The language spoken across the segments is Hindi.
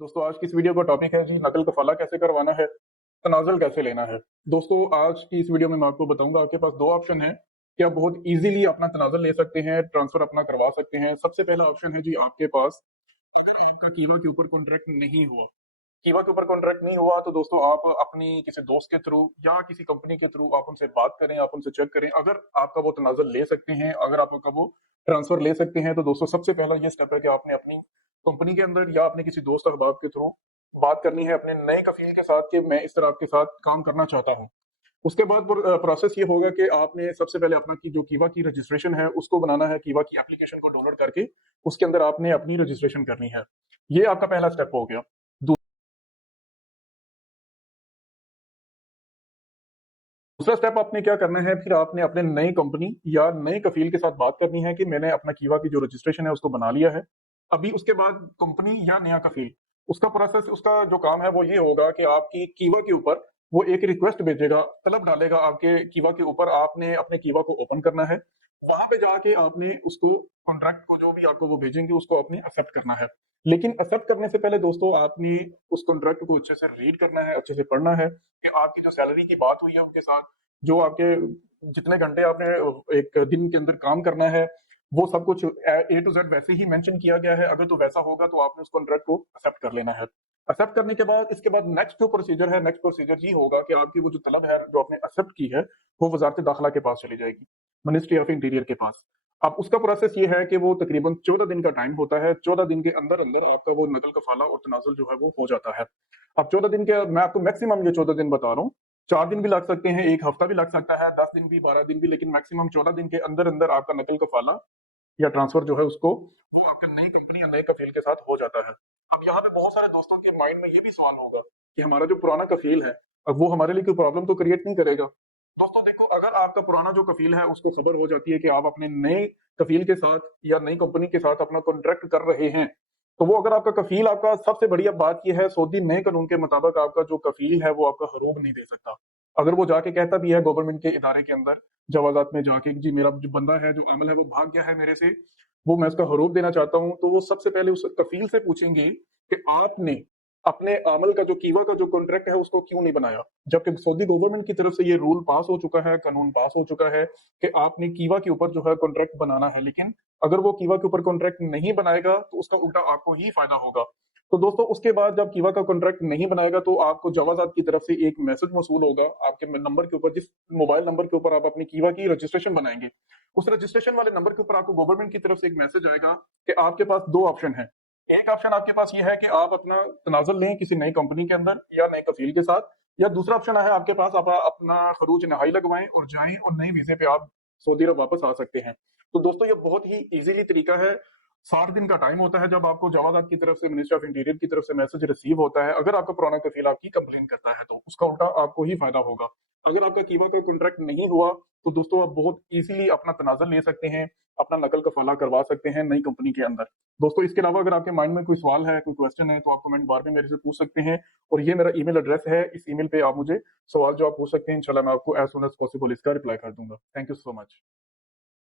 दोस्तों आज की इस वीडियो का टॉपिक है जी नकल कफाला कैसे करवाना है, तनाज़ुल कैसे लेना है। दोस्तों आज की इस वीडियो में मैं आपको बताऊंगा आपके पास दो ऑप्शन है कि आप बहुत इजीली अपना तनाज़ुल ले सकते हैं, ट्रांसफर अपना करवा सकते हैं। सबसे पहला ऑप्शन है जी आपके पास आपका कीवा के ऊपर कॉन्ट्रैक्ट नहीं हुआ। कीवा के ऊपर कॉन्ट्रैक्ट नहीं हुआ तो दोस्तों आप अपनी किसी दोस्त के थ्रू या किसी कंपनी के थ्रू आप उनसे बात करें, आप उनसे चेक करें। अगर आपका वो तनाज़ुल ले सकते हैं, अगर आपका वो ट्रांसफर ले सकते हैं तो दोस्तों सबसे पहला ये स्टेप है कि आपने अपनी कंपनी के अंदर या अपने किसी दोस्त अहबाब के थ्रू बात करनी है अपने नए कफील के साथ कि मैं इस तरह आपके साथ काम करना चाहता हूँ। उसके बाद प्रोसेस ये होगा कि आपने सबसे पहले अपना की जो कीवा की रजिस्ट्रेशन है उसको बनाना है, कीवा की एप्लीकेशन को डाउनलोड करके उसके अंदर आपने अपनी रजिस्ट्रेशन करनी है। ये आपका पहला स्टेप हो गया। दूसरा स्टेप आपने क्या करना है, फिर आपने अपने नई कंपनी या नए कफील के साथ बात करनी है कि मैंने अपना कीवा की जो रजिस्ट्रेशन है उसको बना लिया है। अभी उसके बाद कंपनी या नया कफील उसका प्रोसेस, उसका जो काम है वो ये होगा कि आपकी कीवा के ऊपर वो एक रिक्वेस्ट भेजेगा, तलब डालेगा आपके कीवा के ऊपर। आपने अपने कीवा को ओपन करना है, वहां पे जाके आपने उसको कॉन्ट्रैक्ट को जो भी आपको वो भेजेंगे उसको आपने एक्सेप्ट करना है। लेकिन एक्सेप्ट करने से पहले दोस्तों आपने उस कॉन्ट्रैक्ट को अच्छे से रीड करना है, अच्छे से पढ़ना है कि आपकी जो सैलरी की बात हुई है उनके साथ, जो आपके जितने घंटे आपने एक दिन के अंदर काम करना है, वो सब कुछ ए टू जेड वैसे ही मेंशन किया गया है। अगर तो वैसा होगा तो आपने उस कॉन्ट्रैक्ट को एक्सेप्ट कर लेना है। एक्सेप्ट करने के बाद इसके बाद नेक्स्ट जो प्रोसीजर है, नेक्स्ट प्रोसीजर ये होगा कि आपकी वो जो तलब है जो आपने एक्सेप्ट की है वो वजारत दाखिला के पास चली जाएगी, मिनिस्ट्री ऑफ इंटीरियर के पास। अब उसका प्रोसेस ये है कि वो तकरीबन 14 दिन का टाइम होता है। 14 दिन के अंदर अंदर आपका वो नकल कफाला और तनाजुल जो है वो हो जाता है। अब 14 दिन के मैं आपको मैक्सिमम ये 14 दिन बता रहा हूँ। 4 दिन भी लग सकते हैं, 1 हफ्ता भी लग सकता है, 10 दिन भी, 12 दिन भी, लेकिन मैक्सिमम 14 दिन के अंदर अंदर आपका नकल कफाला या ट्रांसफर जो है उसको वो आपका नई कंपनी या नए कफील के साथ हो जाता है। अब यहाँ पे बहुत सारे दोस्तों के माइंड में ये भी सवाल होगा कि हमारा जो पुराना कफील है अब वो हमारे लिए कोई प्रॉब्लम तो क्रिएट नहीं करेगा। दोस्तों देखो, अगर आपका पुराना जो कफील है उसको खबर हो जाती है कि आप अपने नए कफील के साथ या नई कंपनी के साथ अपना कॉन्ट्रैक्ट कर रहे हैं, तो वो अगर आपका कफील, आपका सबसे बढ़िया बात यह है सऊदी नए कानून के मुताबिक आपका जो कफील है वो आपका हरूब नहीं दे सकता। अगर वो जाके कहता भी है गवर्नमेंट के इदारे के अंदर जवाजात में जाके जी मेरा जो बंदा है, जो अमल है वो भाग गया है मेरे से, वो मैं उसका हरूब देना चाहता हूँ, तो वो सबसे पहले उस कफील से पूछेंगे कि आपने अपने आमल का जो कीवा का जो कॉन्ट्रैक्ट है उसको क्यों नहीं बनाया। जबकि सऊदी गवर्नमेंट की तरफ से ये रूल पास हो चुका है, कानून पास हो चुका है कि आपने कीवा के ऊपर जो है कॉन्ट्रैक्ट बनाना है। लेकिन अगर वो कीवा के ऊपर कॉन्ट्रैक्ट नहीं बनाएगा तो उसका उल्टा आपको ही फायदा होगा। तो दोस्तों उसके बाद जब कीवा का कॉन्ट्रैक्ट नहीं बनाएगा तो आपको जवाजात की तरफ से एक मैसेज मौसूल होगा आपके नंबर के ऊपर, जिस मोबाइल नंबर के ऊपर आप अपनी कीवा की रजिस्ट्रेशन बनाएंगे, उस रजिस्ट्रेशन वाले नंबर के ऊपर आपको गवर्नमेंट की तरफ से एक मैसेज आएगा कि आपके पास दो ऑप्शन है। एक ऑप्शन आपके पास ये है कि आप अपना तनाजुल लें किसी नई कंपनी के अंदर या नए कफील के साथ, या दूसरा ऑप्शन है आपके पास आप अपना खरूज नहाई लगवाएं और जाएं और नए वीजे पे आप सऊदी अरब वापस आ सकते हैं। तो दोस्तों ये बहुत ही इजीली तरीका है। 60 दिन का टाइम होता है जब आपको जवाजात की तरफ से, मिनिस्ट्री ऑफ इंटीरियर की तरफ से मैसेज रिसीव होता है। अगर आपका पुराना कफील आपकी कंप्लेन करता है तो उसका उल्टा आपको ही फायदा होगा। अगर आपका कीवा का कॉन्ट्रैक्ट नहीं हुआ तो दोस्तों आप बहुत इजीली अपना तनाजुल ले सकते हैं, अपना नकल कफाला करवा सकते हैं नई कंपनी के अंदर। दोस्तों इसके अलावा अगर आपके माइंड में कोई सवाल है, कोई क्वेश्चन है, तो आप कमेंट बार में मेरे से पूछ सकते हैं। और ये मेरा ईमेल एड्रेस है, इस ईमेल पे आप मुझे सवाल जो आप पूछ सकते हैं, इंशाल्लाह मैं आपको एज सुन एज पॉसिबल इसका रिप्लाई कर दूंगा। Thank you so much.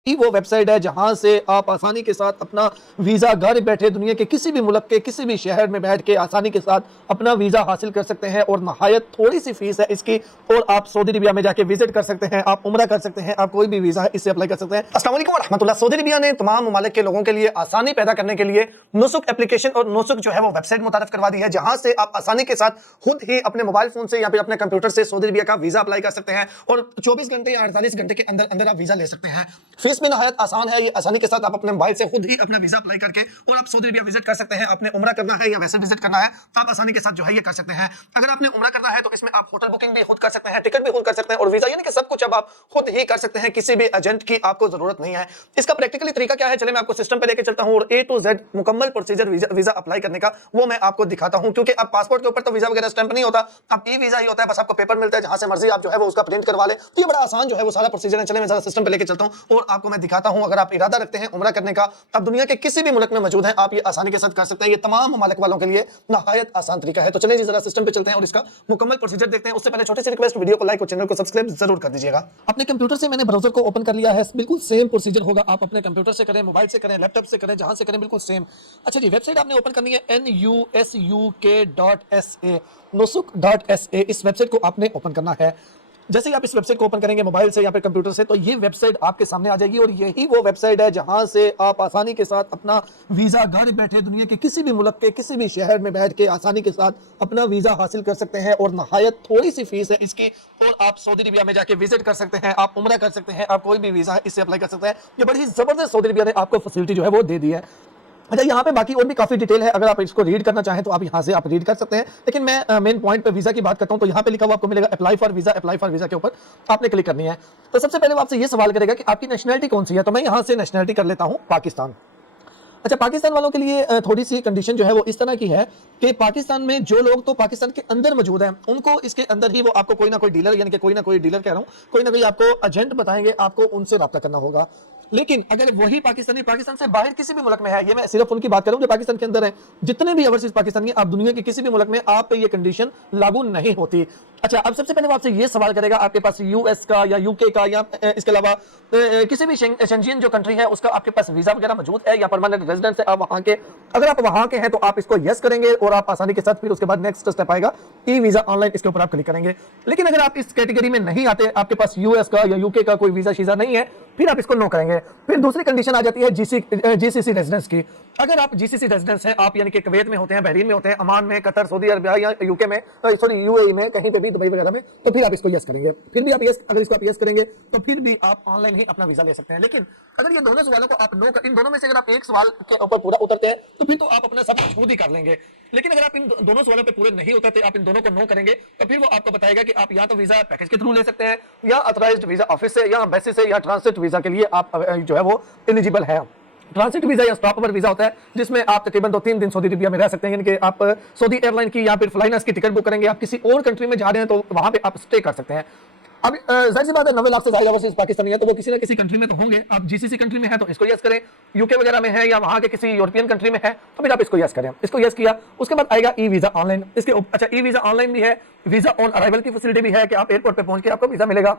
ही वो वेबसाइट है जहां से आप आसानी के साथ अपना वीज़ा घर बैठे दुनिया के किसी भी मुल्क के किसी भी शहर में बैठ के आसानी के साथ अपना वीज़ा हासिल कर सकते हैं। और नहायत थोड़ी सी फीस है इसकी, और आप सऊदी अरबिया में जाके विजिट कर सकते हैं, आप उम्रा कर सकते हैं, आप कोई भी वीज़ा है इससे अप्लाई कर सकते हैं। अस्सलाम वालेकुम रहमतुल्लाह। सऊदी अरबिया ने तमाम ममालिक के लोगों के लिए आसानी पैदा करने के लिए नुसुक एप्लीकेशन और नुसुक जो है वो वेबसाइट मुतारफ करवा दी है, जहां से आप आसानी के साथ खुद ही अपने मोबाइल फोन से या फिर अपने कंप्यूटर से सऊदी अरबिया का वीज़ा अप्लाई कर सकते हैं और 24 घंटे या 48 घंटे के अंदर अंदर आप वीज़ा ले सकते हैं। फीस भी नहायत आसान है, ये आसानी के साथ आप अपने मोबाइल से खुद ही अपना वीजा अप्लाई करके और आप सऊदी अरबिया विजिट कर सकते हैं। आपने उम्रा करना है या वैसे विजिट करना है तो आप आसानी के साथ जो है ये कर सकते हैं। अगर आपने उम्रा करना है तो इसमें आप होटल बुकिंग भी खुद कर सकते हैं, टिकट भी खुद कर सकते हैं और वीजा यानी कि सब कुछ अब आप खुद ही कर सकते हैं, किसी भी एजेंट की आपको जरूरत नहीं है। इसका प्रैक्टिकली तरीका क्या है, चले मैं आपको सिस्टम पे लेके चलता हूं और ए टू जेड मुकम्मल प्रोसीजर वीजा अप्लाई करने का वो मैं आपको दिखाता हूं। क्योंकि अब पासपोर्ट के ऊपर तो वीजा वगैरह स्टैंप नहीं होता, अब ई वीजा ही होता है, बस आपको पेपर मिलता है, जहां से मर्जी आप जो है वो उसका प्रिंट करवा ले। तो ये बड़ा आसान जो है वो सारा प्रोसीजर है। चले मैं जरा सिस्टम पे लेके चलता हूं और आपको आपको मैं दिखाता हूं। अगर आप इरादा रखते हैं उम्रा करने का, आप दुनिया के किसी भी मुल्क में मौजूद हैं, आप ये आसानी के साथ कर सकते हैं। ये तमाम ममालिक वालों के लिए नहायत आसान तरीका है। तो चलिए जी जरा सिस्टम पे चलते हैं और इसका मुकम्मल प्रोसीजर देखते हैं। उससे पहले छोटी सी रिक्वेस्ट, वीडियो को लाइक और चैनल को सब्सक्राइब जरूर कर दीजिएगा। अपने कंप्यूटर से मैंने ब्राउजर को ओपन कर लिया है। बिल्कुल सेम प्रोसीजर होगा, आप अपने कंप्यूटर से करें, मोबाइल से करें, लैपटॉप से करें, जहां से करें, बिल्कुल सेम। अच्छा जी, वेबसाइट आपने ओपन करनी है nusuk.sa, nusuk.sa। इस वेबसाइट को आपने ओपन करना है। जैसे ही आप इस वेबसाइट को ओपन करेंगे मोबाइल से या फिर कंप्यूटर से, तो ये वेबसाइट आपके सामने आ जाएगी और यही वो वेबसाइट है जहां से आप आसानी के साथ अपना वीजा घर बैठे दुनिया के किसी भी मुल्क के किसी भी शहर में बैठ के आसानी के साथ अपना वीजा हासिल कर सकते हैं। और नहायत थोड़ी सी फीस है इसकी, और आप सऊदी अरबिया में जाके विजिट कर सकते हैं, आप उम्रा कर सकते हैं, आप कोई भी वीजा है इससे अप्लाई कर सकते हैं। ये बड़ी जबरदस्त सऊदी अरबिया ने आपको फैसिलिटी जो है वो दे दी है। अच्छा, यहाँ पे बाकी और भी काफी डिटेल है, अगर आप इसको रीड करना चाहें तो आप यहाँ से आप रीड कर सकते हैं। लेकिन मैं मेन पॉइंट पे वीजा की बात करता हूँ। तो यहाँ पे लिखा हुआ आपको मिलेगा अप्लाई फॉर वीजा के ऊपर आपने क्लिक करनी है। तो सबसे पहले वो आपसे ये सवाल करेगा कि आपकी नेशनलिटी कौन सी है। तो मैं यहाँ से नेशनलिटी कर लेता हूँ पाकिस्तान। अच्छा, पाकिस्तान वालों के लिए थोड़ी सी कंडीशन जो है वो इस तरह की है कि पाकिस्तान में जो लोग तो पाकिस्तान के अंदर मौजूद हैं, उनको इसके अंदर ही वो आपको कोई ना कोई डीलर, यानी कि कोई ना कोई डीलर कह रहा हूँ, कोई ना कोई आपको एजेंट बताएंगे, आपको उनसे रब्ता करना होगा। लेकिन अगर वही पाकिस्तानी पाकिस्तान से बाहर किसी भी मुल्क में है, ये मैं सिर्फ उनकी बात करूं जो पाकिस्तान के अंदर है, जितने भी ओवरसीज पाकिस्तानी हैं, आप दुनिया के किसी भी मुल्क में आप पे ये कंडीशन लागू नहीं होती। अच्छा, अब सबसे पहले वो आपसे ये सवाल करेगा आपके पास यूएस का या यूके का या इसके अलावा किसी भी शेंजियन जो कंट्री है उसका आपके पास वीजा वगैरह मौजूद है या परमानेंट रेजिडेंस है आप वहां के। अगर आप वहां के हैं तो आप इसको यस करेंगे और आप आसानी के साथ फिर उसके बाद नेक्स्ट स्टेप आएगा ई वीजा ऑनलाइन, इसके ऊपर आप क्लिक करेंगे। लेकिन अगर आप इस कैटेगरी में नहीं आते, आपके पास यूएस का या यूके का कोई वीजा शीजा नहीं है, फिर आप इसको नो करेंगे। फिर दूसरी कंडीशन आ जाती है जीसीसी रेजिडेंस की। अगर आप जीसीसी रेजिडेंस हैं, आप यानी कि कुवैत में होते हैं, बहरीन में होते हैं, अमान में, कतर, सऊदी अरबिया या यूके में, सॉरी यूएई में, कहीं पे भी, दुबई वगैरह में, तो फिर आप इसको यस करेंगे। फिर भी आप यस, अगर इसको आप यस करेंगे तो फिर भी आप ऑनलाइन ही अपना वीजा ले सकते हैं। लेकिन अगर ये दोनों सवालों को आप नो कर, इन दोनों में से अगर आप एक सवाल के ऊपर पूरा उतरते हैं तो फिर तो आप अपना सब खुद ही कर लेंगे। लेकिन अगर आप इन दोनों सवालों पे पूरे नहीं उतरते, आप इन दोनों को नो करेंगे, तो फिर वो आपको बताएगा कि आप या तो वीजा पैकेज के थ्रू ले सकते हैं या ऑथराइज्ड वीजा ऑफिस से या एम्बेसी से या ट्रांसिट वीजा के लिए आप जो है वो एलिजिबल है। ट्रांसिट वीजा या स्टॉप ओवर वीजा होता है जिसमें आप तकरीबन 2-3 दिन सऊदी अरबिया में रह सकते हैं, यानी कि आप सऊदी एयरलाइन की या फिर फ्लाइनस की टिकट बुक करेंगे, आप किसी और कंट्री में जा रहे हैं तो वहां पे आप स्टे कर सकते हैं। अब जाहिर सी बात है 90 लाख से ज्यादा ओवरसीज पाकिस्तानी है तो वो किसी ना किसी कंट्री में तो होंगे। आप जीसीसी कंट्री में है तो इसको यस करें, यूके वगैरह में है या वहां के किसी यूरोपियन कंट्री में है तो फिर आप इसको यस करें। इसको यस किया, उसके बाद आएगा ई वीजा ऑनलाइन। इसके अच्छा, ई वीजा ऑनलाइन भी है, वीजा ऑन अराइवल की फैसिलिटी भी है कि आप एयरपोर्ट पे पहुंच के आपको वीजा मिलेगा।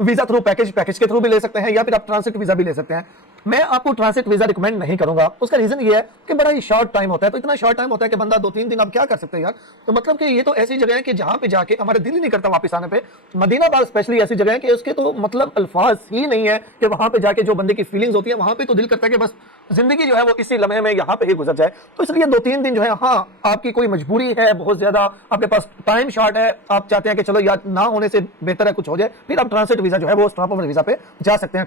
वीजा थ्रू पैकेज के थ्रू भी ले सकते हैं या फिर आप ट्रांसिट वीजा भी ले सकते हैं। मैं आपको ट्रांसिट वीजा रिकमेंड नहीं करूंगा। उसका रीजन ये है कि बड़ा ही शॉर्ट टाइम होता है। तो इतना शॉर्ट टाइम होता है कि बंदा 2-3 दिन आप क्या कर सकते हैं यार। तो मतलब कि ये तो ऐसी जगह है कि जहां पे जाके हमारे दिल ही नहीं करता वापस आने पे। मदीना बाग स्पेशली ऐसी जगह है कि उसके तो मतलब अल्फाज ही नहीं है कि वहां पे जाके जो बंदे की फीलिंग्स होती है, वहां पे तो दिल करता है कि बस जिंदगी जो है वो इसी लम्हे में यहाँ पे ही गुजर जाए। तो इसलिए 2-3 दिन जो है, हाँ आपकी कोई मजबूरी है, बहुत ज्यादा आपके पास टाइम शॉर्ट है, आप चाहते हैं कि चलो यार ना होने से बेहतर है कुछ हो जाए, फिर आप ट्रांसिट वीजा जो है वो स्टॉप ओवर वीजा पे जा सकते हैं।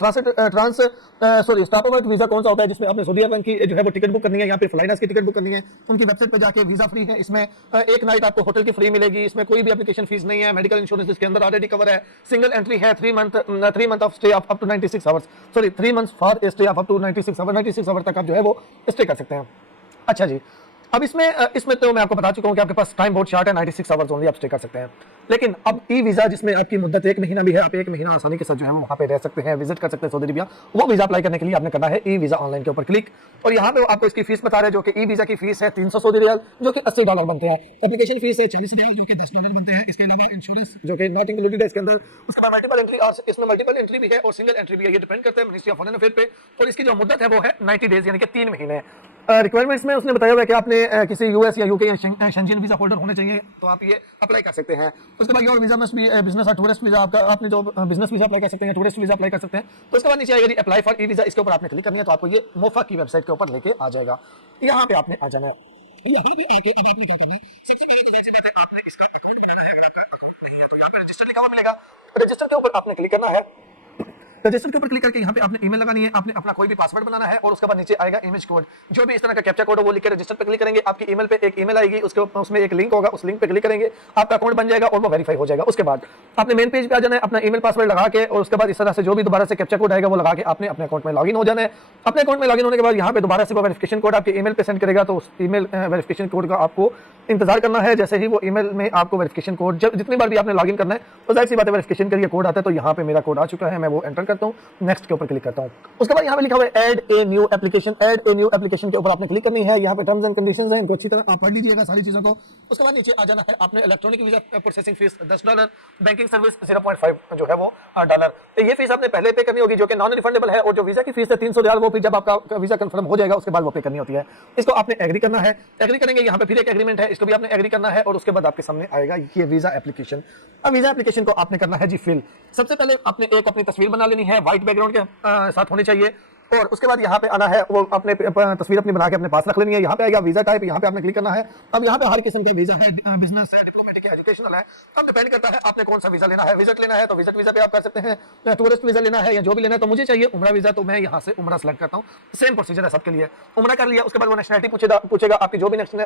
स्टॉप ओवर वीजा कौन सा होता है? जिसमें आपने सऊदी अरब की जो है वो टिकट बुक करनी है या फिर फ्लाइनस की टिकट बुक करनी है, उनकी वेबसाइट पे जाके वीजा फ्री है। इसमें एक नाइट आपको होटल की फ्री मिलेगी, इसमें कोई भी एप्लीकेशन फीस नहीं है, मेडिकल इंश्योरेंस इसके अंदर ऑलरेडी कवर है, सिंगल एंट्री है, 3 month of stay up to 96 hours, sorry 3 months for stay up to 96 hour तक आप जो है वो स्टे कर सकते हैं। अच्छा जी, अब इसमें तो मैं आपको बता चुका हूं कि आपके पास टाइम बहुत शॉर्ट है, 96 आवर्स ओनली आप स्टे कर सकते हैं। लेकिन अब ई वीजा जिसमें आपकी मुद्दत 1 महीना भी है, आप 1 महीना आसानी के साथ जो है वहां पे रह सकते हैं, विजिट कर सकते हैं सऊदी अरबिया। वो वीजा अप्लाई करने के लिए आपने करना है ई वीजा ऑनलाइन के ऊपर क्लिक, और यहाँ पे आपको इसकी फीस बता रहे हैं जो कि ई वीजा की फीस है 300 सऊदी रियाल जो कि $80 बनते हैं। एप्लीकेशन फीस है $40 जो कि $10 बनते हैं। इसके अलावा इंश्योरेंस जो कि नॉट इंक्लूडेड है इसके अंदर। उसके बाद मल्टीपल एंट्री, और इसमें मल्टीपल एंट्री भी है और सिंगल एंट्री भी है, ये डिपेंड करता है मिनिस्ट्री ऑफ फॉरेन अफेयर पे। और इसकी जो मुद्दत है वो है 90 डेज यानी कि 3 महीने। रिक्वायरमेंट्स में उसने बताया हुआ है कि आपने किसी यूएस या यूके या शेंजन वीजा होल्डर होने चाहिए तो आप ये अप्लाई कर सकते हैं। उसके बाद your visa must be business और टूरिस्ट वीजा, आपका आपने जो बिजनेस वीजा अप्लाई कर सकते हैं, टूरिस्ट वीजा अप्लाई कर सकते हैं। तो उसके बाद नीचे आएगा अप्लाई फॉर ई वीजा, इसके ऊपर आपने क्लिक करनी है तो आपको ये मोफा की वेबसाइट के ऊपर लेके आ जाएगा। यहाँ पे आपने आ जाना है, यहाँ पे आके अब आपने क्या करना है, सबसे पहले तो वैसे बात है आपने इसका अकाउंट बनाना है। अगर आपका अकाउंट नहीं है तो यहाँ पे रजिस्टर लिखा हुआ मिलेगा, रजिस्टर के ऊपर आपने क्लिक करना है। रजिस्टर के ऊपर क्लिक करके यहाँ पे आपने ईमेल लगानी है, आपने अपना कोई भी पासवर्ड बनाना है और उसके बाद नीचे आएगा इमेज कोड, जो भी इस तरह का कैप्चा कोड हो वो लिख के रजिस्टर पे क्लिक करेंगे। आपकी ईमेल पे एक ईमेल आएगी, उसके उसमें एक लिंक होगा, उस लिंक पे क्लिक करेंगे, आपका अकाउंट बन जाएगा और वो वेरीफाई हो जाएगा। उसके बाद आपने मेन पेज पे आ जाना है, अपना ईमेल पासवर्ड लगा के, और उसके बाद इस तरह से जो भी दोबारा से कैप्चा कोड आएगा वो लगा के आपने अपने अकाउंट में लॉगिन हो जाना है। अपने अकाउंट में लॉगिन होने के बाद यहाँ पे दोबारा से वो वेरिफिकेशन कोड आपके ईमेल पे सेंड करेगा, तो उस ईमेल वेरिफिकेशन कोड का आपको इंतजार करना है। जैसे ही वो ईमेल में आपको वेरिफिकेशन कोड, जब जितनी बार भी आपने लॉगिन करना है तो जाहिर सी बात है वेरिफिकेशन का ये कोड आता है। तो यहाँ पे मेरा कोड आ चुका है, मैं वो एंटर करता हूँ, नेक्स्ट के ऊपर क्लिक करता हूँ। उसके बाद यहाँ पे लिखा हुआ है add a new application. Add a new application के ऊपर आपने क्लिक करनी है। यहाँ पे टर्म्स एंड कंडीशंस हैं, इनको अच्छी तरह आप पढ़ लीजिएगा सारी चीजों को। उसके बाद नीचे आ जाना है, आपने electronic visa processing fees $10, banking service 0.5 जो है वो $। तो ये फीस आपने पहले पे करनी होगी जो कि नॉन रिफंडेबल है, और जो वीजा की फीस है $300 वो फिर जब आपका वीजा कंफर्म हो जाएगा उसके बाद वो पे करनी होती है। इसको आपने एग्री करना है। एग्री करेंगे, यहाँ पे फिर एक एग्रीमेंट है, इसको भी आपने एग्री करना है, और उसके बाद आपके सामने आएगा ये वीजा एप्लीकेशन। अब वीजा एप्लीकेशन को आपने करना है जी फिल। सबसे पहले आपने एक अपनी तस्वीर बना लेनी है, व्हाइट बैकग्राउंड के साथ होनी चाहिए, और उसके बाद यहाँ पे आना है, वो अपने तस्वीर अपनी बना के अपने पास रख लेनी है। यहाँ पे आएगा वीजा टाइप, यहाँ पे आपने क्लिक करना है। अब यहाँ पे हर किस्म का वीजा है, बिजनेस है, डिप्लोमेटिक है, एजुकेशनल है, अब डिपेंड करता है आपने कौन सा वीजा लेना है। विजिट लेना है तो विजिट वीजा पे आप कर सकते हैं, टूरिस्ट वीजा लेना है या जो भी लेना है। तो मुझे चाहिए उमरा वीजा, तो मैं यहाँ से उमरा सेलेक्ट करता हूँ। सेम प्रोसीजर है सबके लिए। उमरा कर लिया, उसके बाद वो नेशनलिटी पूछेगा आपकी, जो भी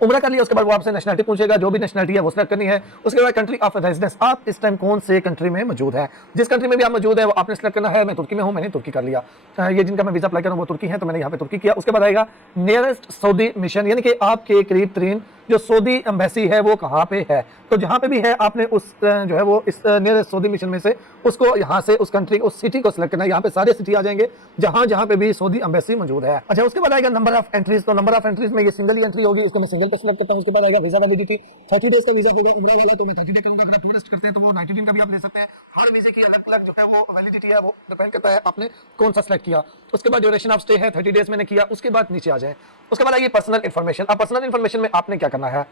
उम्र कर लिया, उसके बाद वो आपसे नेशनलिटी पूछेगा, जो भी नेशनलिटी है वो सिलेक्ट करनी है। उसके बाद कंट्री ऑफ रेजिडेंस, आप इस टाइम कौन से कंट्री में मौजूद है, जिस कंट्री में भी आप मौजूद है वो आपने सिलेक्ट करना है। मैं तुर्की में हूं, मैंने तुर्की कर लिया। ये जिनका मैं वीजा अप्लाई कर रहा हूं वो तुर्की है, तो मैंने यहाँ पे तुर्की किया। उसके बाद आएगा नियरेस्ट सऊदी मिशन, यानी कि आपके करीब तरीन जो सऊदी एम्बेसी है वो कहाँ पे है। तो जहाँ पे भी है आपने उस जो है वो इस नियरेस्ट सऊदी मिशन में से उसको यहाँ से उस कंट्री उस सिटी को सिलेक्ट करना है। यहाँ पे सारे सिटी आ जाएंगे जहाँ पे भी सऊदी एम्बेसी मौजूद है। अच्छा, उसके बाद आएगा नंबर ऑफ एंट्रीज। तो नंबर ऑफ एंट्रीज में ये सिंगल ही एंट्री होगी, इसको मैं सिंगल पे सिलेक्ट करता हूँ। उसके बाद आएगा वीजा वैलिडिटी, 30 डेज का वीजा होगा उम्रा वाला, तो मैं 30 डे करूंगा। अगर टूरिस्ट करते हैं तो वो 90 दिन का भी आप ले सकते हैं। हर वीजे की अलग अलग जो है वो वैलिडिटी है, वो डिपेंड करता है आपने कौन सा सिलेक्ट किया। उसके बाद ड्यूरेशन ऑफ स्टे है 30 डेज मैंने किया। उसके बाद नीचे आ जाए, उसके बाद आइए पर्सनल इन्फॉर्मेशन। अब पर्सनल इन्फॉर्मेशन में आपने क्या करना है,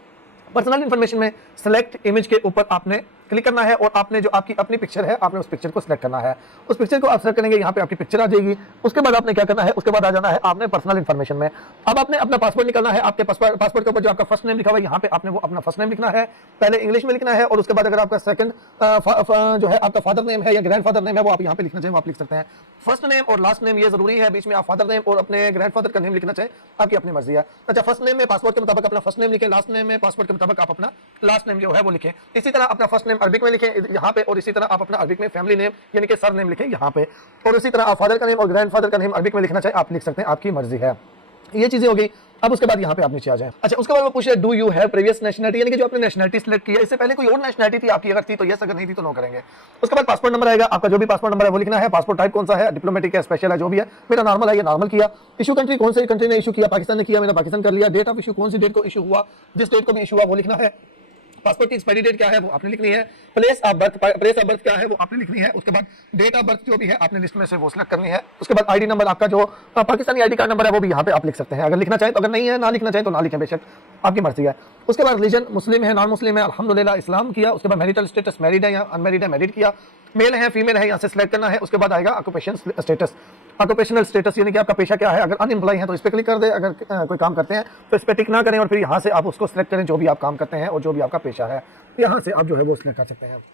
पर्सनल इन्फॉर्मेशन में सिलेक्ट इमेज के ऊपर आपने क्लिक करना है, और आपने जो आपकी अपनी पिक्चर है आपने उस पिक्चर को सिलेक्ट करना है। उस पिक्चर को आप सिलेक्ट करेंगे, यहाँ पे आपकी पिक्चर आ जाएगी। उसके बाद आपने क्या करना है, उसके बाद आ जाना है आपने पर्सनल इन्फॉर्मेशन में। अब आपने अपना पासपोर्ट निकालना है। आपके पासपोर्ट के ऊपर जो आपका फर्स्ट नेम लिखा हुआ है यहाँ पे आपने वो अपना फर्स्ट नेम लिखना है, पहले इंग्लिश में लिखना है, और उसके बाद अगर आपका सेकंड जो है आपका फादर नेम है या ग्रैंड फादर नेम है वो आप यहाँ पे लिखना चाहिए, वो आप लिख सकते हैं। फर्स्ट नेम और लास्ट नेम ये जरूरी है, बीच में आप फादर नेम और अपने ग्रैंड फादर का नेम लिखना चाहिए, आपकी अपनी मर्जी है। अच्छा, फर्स्ट नेम में पासपोर्ट के मुताबिक अपना फर्स्ट नेम लिखें, लास्ट नेम में पासपोर्ट के मुताबिक आप अपना लास्ट नेम जो है वो लिखें। इसी तरह अपना फर्स्ट नेम अरबिक में लिखें यहाँ पे, और इसी तरह आप अपना अरबिक में फैमिली नेम यानी कि सर नेम लिखें यहाँ पे, और इसी तरह आप फादर का नेम और ग्रैंड फादर का नेम अरबिक में लिखना चाहिए, आप लिख सकते हैं, आपकी मर्जी है। ये चीजें हो गई। अब उसके बाद यहाँ पे आप नीचे आ जाएं। अच्छा, उसके बाद वो पूछे do you have previous nationality, यानी कि जो आपने नेशनलिटी सिलेक्ट किया इससे पहले कोई और नेशनलिटी थी आपकी, अगर थी तो यस, अगर नहीं थी तो नो करेंगे। उसके बाद पासपोर्ट नंबर आएगा, आपका जो भी पासपोर्ट नंबर है वो लिखना है। पासपोर्ट टाइप कौन सा है, डिप्लोमेटिक है, स्पेशल है, जो भी है। मेरा नॉर्मल है, ये नॉर्मल किया। इशू कंट्री कौन से कंट्री ने इशू किया, पाकिस्तान ने किया, मैंने पाकिस्तान कर लिया। डेट ऑफ इशू कौन सी डेट को इशू हुआ, जिस डेट को भी इशू हुआ वो लिखना है। पासपोर्ट की एक्सपायरी डेट क्या है वो आपने लिखनी है। प्लेस ऑफ बर्थ क्या है वो आपने लिखनी है। उसके बाद डेट ऑफ बर्थ जो भी है आपने लिस्ट में से वो सिलेक्ट करनी है। उसके बाद आईडी नंबर, आपका जो पाकिस्तानी आईडी कार्ड नंबर है वो भी यहाँ पे आप लिख सकते हैं, अगर लिखना चाहें तो। अगर नहीं है, ना लिखना चाहें तो ना लिखें, बेशक आपकी मर्जी है। उसके बाद रिलीजन मुस्लिम है, नॉन मुस्लिम है, अल्हम्दुलिल्लाह इस्लाम किया। उसके बाद मैरिटल स्टेटस, मैरिड है या अनमैरिड है, मैरिड किया। मेल है, फीमेल है, यहाँ से सिलेक्ट करना है। उसके बाद आएगा ऑक्यूपेशन स्टेटस, ऑक्यूपेशनल स्टेटस यानी कि आपका पेशा क्या है। अगर अनएम्प्लॉय है तो इस पर क्लिक कर दे, अगर कोई काम करते हैं तो इस पर टिक ना करें, और फिर यहाँ से आप उसको सिलेक्ट करें जो भी आप काम करते हैं और जो भी आपका पेशा है, यहाँ से आप जो है वो सिलेक्ट कर सकते हैं।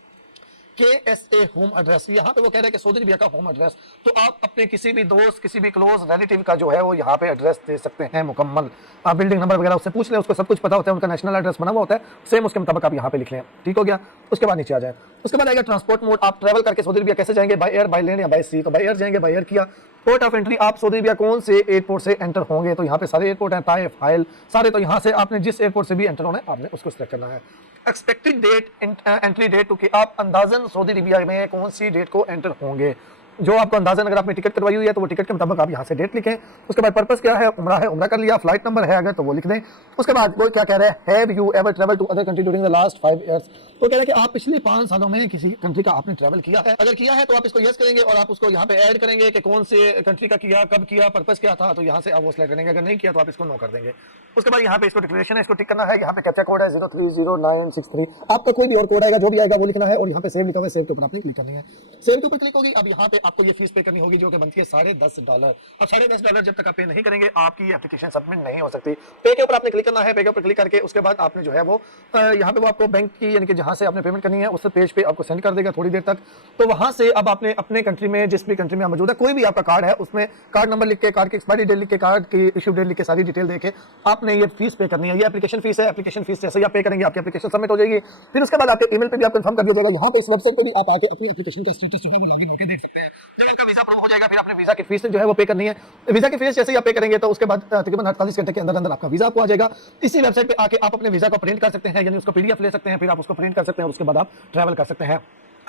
KSA होम एड्रेस, यहाँ पे वो कह रहे हैं कि सऊदी अरबिया का होम एड्रेस, तो आप अपने किसी भी दोस्त, किसी भी क्लोज रिलेटिव का जो है वो यहाँ पे एड्रेस दे सकते हैं मुकम्मल। आप बिल्डिंग नंबर वगैरह उससे पूछ लें, उसको सब कुछ पता होता है, उनका नेशनल एड्रेस बना हुआ होता है, सेम उसके मुताबिक आप यहाँ पे लिख लें। ठीक हो गया। उसके बाद नीचे आ जाए। उसके बाद आएगा ट्रांसपोर्ट मोड, आप ट्रैवल करके सऊदी अरबिया कैसे जाएंगे, बाय एयर, बाय लैंड या बाय सी। तो बाय एयर जाएंगे, बाय एयर किया। पोर्ट ऑफ एंट्री, आप सऊदी अरबिया कौन से एयरपोर्ट से एंटर होंगे, तो यहाँ पे सारे एयरपोर्ट हैं, ताइफ, हाइल, सारे। तो यहाँ से आपने जिस एयरपोर्ट से भी एंटर होना है आपने उसको सिलेक्ट करना है। एक्सपेक्टेड डेट, एंट्री डेट, क्योंकि आप अंदाजन सऊदी अरबिया में कौन सी डेट को एंटर होंगे, जो आपको अंदाजन, अगर आपने टिकट करवाई हुई है तो वो टिकट के मुताबिक आप यहाँ से डेट लिखें। उसके बाद पर्पस क्या है, उम्रा कर लिया। फ्लाइट नंबर है अगर तो वो लिख दें। उसके बाद वो क्या कह रहे हैं, have you ever travel to other country during the last 5 years, तो कह रहे हैं कि आप पिछले 5 सालों में किसी कंट्री का आपने ट्रैवल किया है। अगर किया है तो आप इसको यस करेंगे, और आप उसको यहाँ पे ऐड करेंगे कि कौन से कंट्री का किया, कब किया, पर्पस क्या था, तो यहाँ से आप वो सिलेक्ट करेंगे। अगर नहीं किया तो आप इसको नो कर देंगे। उसके बाद यहाँ पे इसको डिक्लेरेशन है, इसको टिक करना है। यहाँ पे कैप्चा कोड है 030963, आपका कोई भी और कोड आएगा जो भी आएगा वो लिखना है, और यहाँ पे सेव लिखा हुआ है, सेव के ऊपर आपने क्लिक करनी है। सेव के ऊपर क्लिक होगी। अब यहाँ पे आपको ये फीस पे करनी होगी जो कि बनती है $10.5। अब $10.5 जब तक आप पे नहीं करेंगे आपकी एप्लीकेशन सबमिट नहीं हो सकती। पे के ऊपर आपने क्लिक करना है। पे के ऊपर क्लिक करके उसके बाद आपने जो है वो यहाँ पे वो आपको बैंक की यानी कि जहाँ से आपने पेमेंट करनी है उस पेज पे आपको सेंड कर देगा थोड़ी देर तक। तो वहां से अब आपने अपने कंट्री में, जिस भी कंट्री में मौजूद है, कोई भी आपका कार्ड है उसमें कार्ड नंबर लिख के, कार्ड की एक्सपायरी डेट लिख के, कार्ड की इशू डेट लिख के, सारी डिटेल देके आपने ये फीस पे करनी है। ये एप्लीकेशन फीस है। एप्लीकेशन फीस जैसे ही आप पे करेंगे आपकी एप्लीकेशन सबमिट हो जाएगी। फिर उसके बाद आपके ईमेल पे भी आप कंफर्म कर दिया जाएगा। यहाँ पे इस वेबसाइट पे भी आप आके अपनी एप्लीकेशन का स्टेटस जो है वो लॉगिन होकर देख सकते हैं। जब आपका वीजा अप्रूव हो जाएगा फिर आपने वीजा की फीस जो है वो पे करनी है। वीजा की फीस जैसे ही आप पे करेंगे तो उसके बाद तकरीबन 48 घंटे के अंदर अंदर आपका वीजा आपको आ जाएगा। इसी वेबसाइट पे आके आप अपने वीजा को प्रिंट कर सकते हैं, यानी उसको PDF ले सकते हैं, फिर आप उसको प्रिंट कर सकते हैं और उसके बाद आप ट्रैवल कर सकते हैं।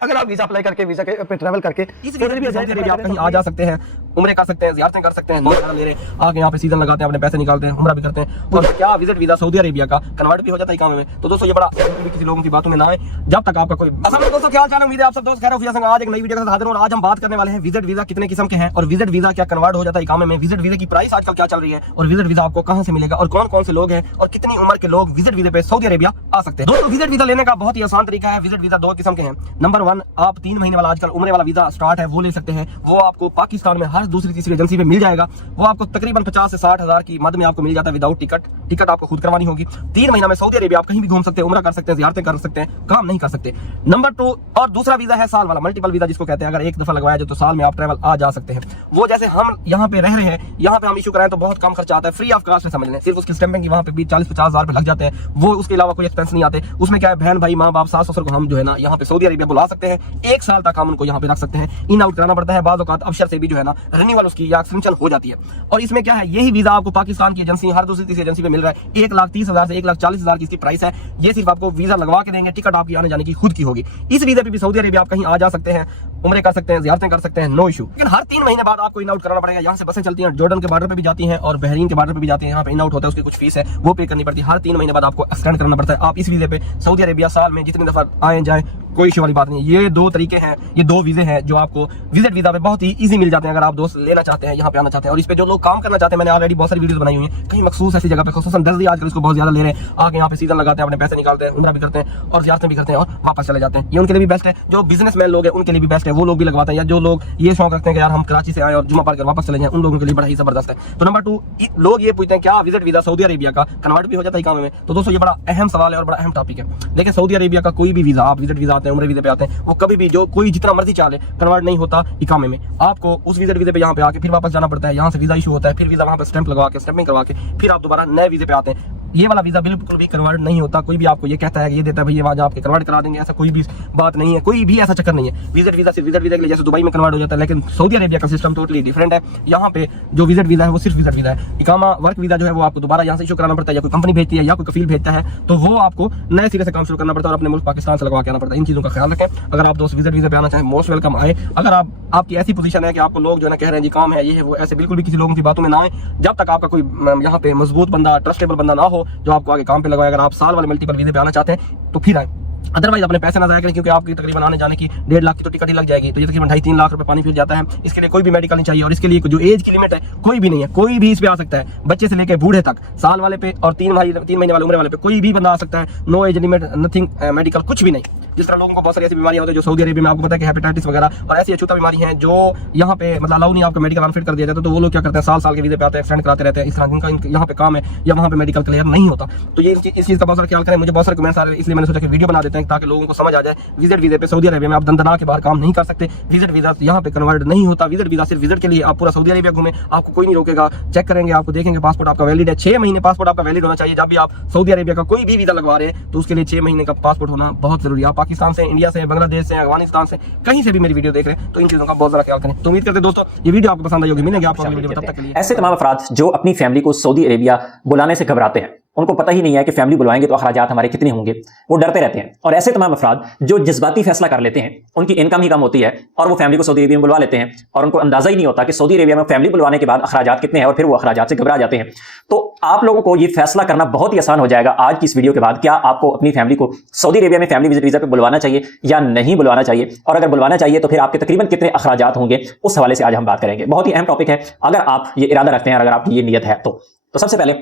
अगर आप वीजा अप्लाई करके वीजा पे ट्रैवल करके इस वीजा भी सऊदी अरेबिया आप कहीं आ जा सकते हैं, उम्रे कर सकते हैं, ज़ियारतें कर सकते हैं, ले रहे आगे यहाँ पे सीजन लगाते हैं, अपने पैसे निकालते हैं, उम्रा भी करते हैं। और क्या विजिट वीजा सऊदी अरेबिया का कन्वर्ट भी हो जाता है काम में। तो दोस्तों ये बड़ा किसी लोगों की बातों में ना आए जब तक आपका कोई। असल में दोस्तों क्या हाल उम्मीद है आप सब दोस्त खैर हैं। आज एक नई वीडियो के साथ हाजिर हूं और आज हम बात करने वाले हैं विजिट वीजा कितने किस्म के हैं और विजिट वीजा क्या कन्वर्ट हो जाता है काम में, विजिट वीजा की प्राइस आजकल क्या चल रही है और विजिट वीजा आपको कहां से मिलेगा और कौन कौन से लोग हैं और कितनी उम्र के लोग विजिट वीजा पे सऊदी अरेबिया आ सकते हैं। दोस्तों विजिट वीजा लेने का बहुत ही आसान तरीका है। विजिट वीजा दो किस्म के हैं। नंबर 1 आप 3 महीने वाला आजकल उम्रे वाला वीजा स्टार्ट है वो ले सकते हैं। वो आपको पाकिस्तान में हर दूसरी तीसरी एजेंसी पे मिल जाएगा। वो आपको तकरीबन 50 से 60 हजार की मद में आपको मिल जाता है विदाउट टिकट आपको खुद करवानी होगी। 3 महीना में सऊदी अरेबिया आप कहीं भी घूम सकते हैं, उम्रा कर सकते हैं, ज़ियारतें कर सकते हैं, काम नहीं कर सकते। नंबर 2 और दूसरा वीजा है साल वाला मल्टीपल वीजा जिसको कहते हैं। अगर एक दफा लगवाया जाए तो साल में आप ट्रैवल आ जा सकते हैं। वो जैसे हम यहाँ पे रह रहे हैं, यहाँ पे हम इशू कराएं तो बहुत कम खर्चा आता है, फ्री ऑफ कास्ट में समझ लें। सिर्फ उसकी स्टैंपिंग की वहाँ पे भी 40-50 हजार रुपए लग जाते हैं। वो उसके अलावा कोई एक्सपेंस नहीं आते। उसमें क्या है बहन भाई माँ बाप सास ससुर को हम जो है ना यहाँ पे सऊदी अरेबिया बुला सकते हैं। 1 साल तक हम उनको यहाँ पे रख सकते हैं। इन आउट कराना पड़ता है, बाज़ औक़ात अफसर से भी जो है ना रिन्यूअल उसकी या एक्सटेंशन हो जाती है। और इसमें क्या है यही वीजा आपको पाकिस्तान की एजेंसी हर दूसरी तीसरी एजेंसी पे मिल रहा है। 1,30,000 से 1,40,000 की इसकी प्राइस है। ये सिर्फ आपको वीजा लगवा के देंगे, टिकट आपकी आने जाने की खुद की होगी। इस वीजा पे भी सऊदी अरेबिया आप कहीं आ जा सकते हैं, उम्रे कर सकते हैं, ज़ियारतें कर सकते हैं, नो इशू। लेकिन हर 3 महीने बाद आपको इन आउट कराना पड़ेगा। यहाँ से बसें चलती हैं, जॉर्डन के बॉर्डर पे भी जाती हैं और बहरीन के बॉर्डर पे भी जाती हैं। यहाँ पे इन आउट होता है, उसकी कुछ फीस है वो पे करनी पड़ती है। हर 3 महीने बाद आपको एक्सटेंड करना पड़ता है। आप इस वीजे पे सऊदी अरेबिया साल में जितनी दफा आए जाए कोई इशू वाली बात नहीं। ये 2 तरीके हैं, ये 2 वीजे हैं जो आपको विजिट वीजा पे बहुत ही इजी मिल जाते हैं। अगर आप दोस्त लेना चाहते हैं, यहाँ पे आना चाहते हैं और इस पे जो लोग काम करना चाहते हैं, मैंने ऑलरेडी बहुत सारी वीडियोस बनाई हुई हैं। कहीं मखसूस ऐसी जगह पे खुसूसन 10 दिन आजकल इसको बहुत ज्यादा ले रहे हैं, आगे यहाँ पे सीजन लगाते हैं, अपने पैसे निकालते हैं, उम्रा भी करते हैं और ज़ियारतें भी करते हैं और वापस चले जाते हैं। ये उनके लिए भी बेस्ट है। जो बिजनेसमैन लोग हैं उनके लिए भी बेस्ट है, वो लोग भी लगवाते हैं। या जो लोग ये शौक रखते हैं कि यार हम कराची से आए और जुम्मा पढ़ कर वापस चले जाएं, उन लोगों के लिए बड़ा ही जबरदस्त है। तो नंबर 2 लोग ये पूछते हैं क्या विजिट वीजा सऊदी अरेबिया का कन्वर्ट भी हो जाता है काम में। तो दोस्तों ये बड़ा अहम सवाल है और बड़ा अहम टॉपिक है। देखिए सऊदी अरेबिया का कोई भी वीजा आप विजिट वीजा आते हैं, उम्रे वीजे पे आते हैं, वो कभी भी जो कोई जितना मर्जी चाले कन्वर्ट नहीं होता इकामे में। आपको उस विजिट वीजे पे यहाँ पे आके फिर वापस जाना पड़ता है। यहाँ से वीजा इशू होता है, फिर वीजा वहाँ पे स्टैंप लगवा के स्टैंपिंग करवा के फिर आप दोबारा नए वीजे पे आते हैं। ये वाला वीजा बिल्कुल भी कन्वर्ट नहीं होता। कोई भी आपको ये कहता है कि ये देता है भैया वहाँ आपके कन्वर्ट करा देंगे, ऐसा कोई भी बात नहीं है। कोई भी ऐसा चक्कर नहीं है। विजिट वीजा सिर्फ विजिट वीजा के लिए जैसे दुबई में कन्वर्ट हो जाता है, लेकिन सऊदी अरेबिया का सिस्टम टोटली डिफरेंट है। यहाँ पे जो विजिट वीजा है वो सिर्फ विजिट वीजा है। इकामा वर्क वीजा जो है वो आपको दोबारा यहाँ से इशू कराना पड़ता है, या कोई कंपनी भेजती है या कोई कफील भेजता है, तो वो आपको नए सिरे से काम शुरू करना पड़ता है और अपने मुल्क पाकिस्तान से लगवा के आना पड़ता है। इन चीज़ों का ख्याल रखें। अगर आप दोस्त विजिट वीजा पे आना चाहें मोस्ट वेलकम आए। अगर आपकी ऐसी पोजीशन है कि आपको लोग जो है ना कह रहे हैं जी काम है ये है वो, ऐसे बिल्कुल भी किसी लोगों की बातों में ना आए जब तक आपका कोई यहाँ पे मजबूत बंदा ट्रस्टेबल बंदा ना हो जो आपको आगे काम पे लगाए। अगर आप साल वाले मल्टीपल वीजे पे आना चाहते हैं तो फिर आए, अदरवाइज अपने पैसे ना जाया करें, क्योंकि आपकी तकरीबन आने जाने की 1.5 लाख की तो टिकट ही लग जाएगी। तो ये तकरीबन 2.5-3 लाख रुपए पानी फिर जाता है। इसके लिए कोई भी मेडिकल नहीं चाहिए और इसके लिए जो एज की लिमिट है कोई भी नहीं है। कोई भी इस पे आ सकता है, बच्चे से लेकर बूढ़े तक, साल वाले पे और 3 महीने वाले उम्र वाले पे कोई भी बंदा आ सकता है। No age limit, nothing medical, कुछ भी नहीं। जिस तरह लोगों को बहुत सारी ऐसी बीमारियां होती है जो सऊदी अरेबिया में आपको पता है कि हेपेटाइटिस वगैरह और ऐसी अछूता बीमारी है जो यहाँ पे मतलब अलाउ नहीं, आपका मेडिकल अनफिट कर दिया जाता है। तो वो लोग क्या करते हैं साल के वीजे पे आते हैं, एक्सटेंड कराते रहते हैं। इस तरह इनका यहाँ पे काम है या वहाँ पे मेडिकल क्लियर नहीं होता। तो ये इस चीज़ का बहुत सारा ख्याल करें। मुझे बहुत सारे कमेंट्स आ रहे हैं, इसलिए मैंने सोचा कि वीडियो बना देते हैं ताकि लोगों को समझ आ जाए। विजिट वीजे पे सऊदी अरेबिया में आप दंदना के बाहर काम नहीं कर सकते। विजिट वीजा यहाँ पे कन्वर्ट नहीं होता। विजिट वीजा सिर्फ विजिट के लिए, आप पूरा सऊदी अरेबिया घूमें, आपको कोई नहीं रोकेगा, चेक करेंगे, आपको देखेंगे पासपोर्ट आपका वैलिड है। 6 महीने पासपोर्ट आपका वैलिड होना चाहिए। जब भी आप सऊदी अरेबिया का कोई भी वीजा लगवा रहे हैं तो उसके लिए 6 महीने का पासपोर्ट होना बहुत जरूरी है। आप पाकिस्तान से, इंडिया से, बांग्लादेश से, अफगानिस्तान से, कहीं से भी मेरी वीडियो देख रहे हैं तो इन चीजों का बहुत ज्यादा ख्याल करें। तो उम्मीद करते हैं दोस्तों ये वीडियो आपको पसंद आई होगी। मिलेंगे आपको अगली वीडियो में, तब तक के लिए। ऐसे तमाम अफराद जो अपनी फैमिली को सऊदी अरेबिया बुलाने से घबराते हैं, उनको पता ही नहीं है कि फैमिली बुलवाएंगे तो अखराजात हमारे कितने होंगे, वो डरते रहते हैं। और ऐसे तमाम अफराद जो जज्बाती फैसला कर लेते हैं, उनकी इनकम ही कम होती है और वो फैमिली को सऊदी अरेबिया में बुलवा लेते हैं और उनको अंदाजा ही नहीं होता कि सऊदी अरेबिया में फैमिली बुलवाने के बाद अखराजात कितने हैं और फिर वो अखराजात से घबरा जाते हैं। तो आप लोगों को ये फैसला करना बहुत ही आसान हो जाएगा आज की इस वीडियो के बाद। क्या आपको अपनी फैमिली को सऊदी अरेबिया में फैमिली विजिट वीजा पे बुलवाना चाहिए या नहीं बुलवाना चाहिए, और अगर बुलवाना चाहिए तो फिर आपके तकरीबन कितने अखराजात होंगे, उस हवाले से आज हम बात करेंगे। बहुत ही अहम टॉपिक है अगर आप ये इरादा रखते हैं, अगर आपकी ये नीयत है तो सबसे पहले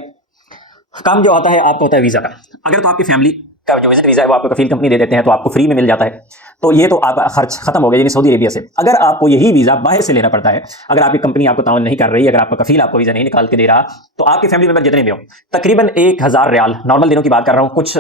काम जो आता है आपको होता है वीजा का। अगर तो आपकी फैमिली का जो विजिट वीजा है वो आपको कफील कंपनी दे देते हैं तो आपको फ्री में मिल जाता है, तो ये तो आपका खर्च खत्म हो गया यानी सऊदी अरेबिया से। अगर आपको यही वीजा बाहर से लेना पड़ता है, अगर आपकी कंपनी आपको ताउन नहीं कर रही, अगर आपका कफील आपको वीजा नहीं निकाल के दे रहा, तो आपके फैमिली मेंबर जितने भी हो तकरीबन 1000 रियाल, नॉर्मल दिनों की बात कर रहा हूँ, कुछ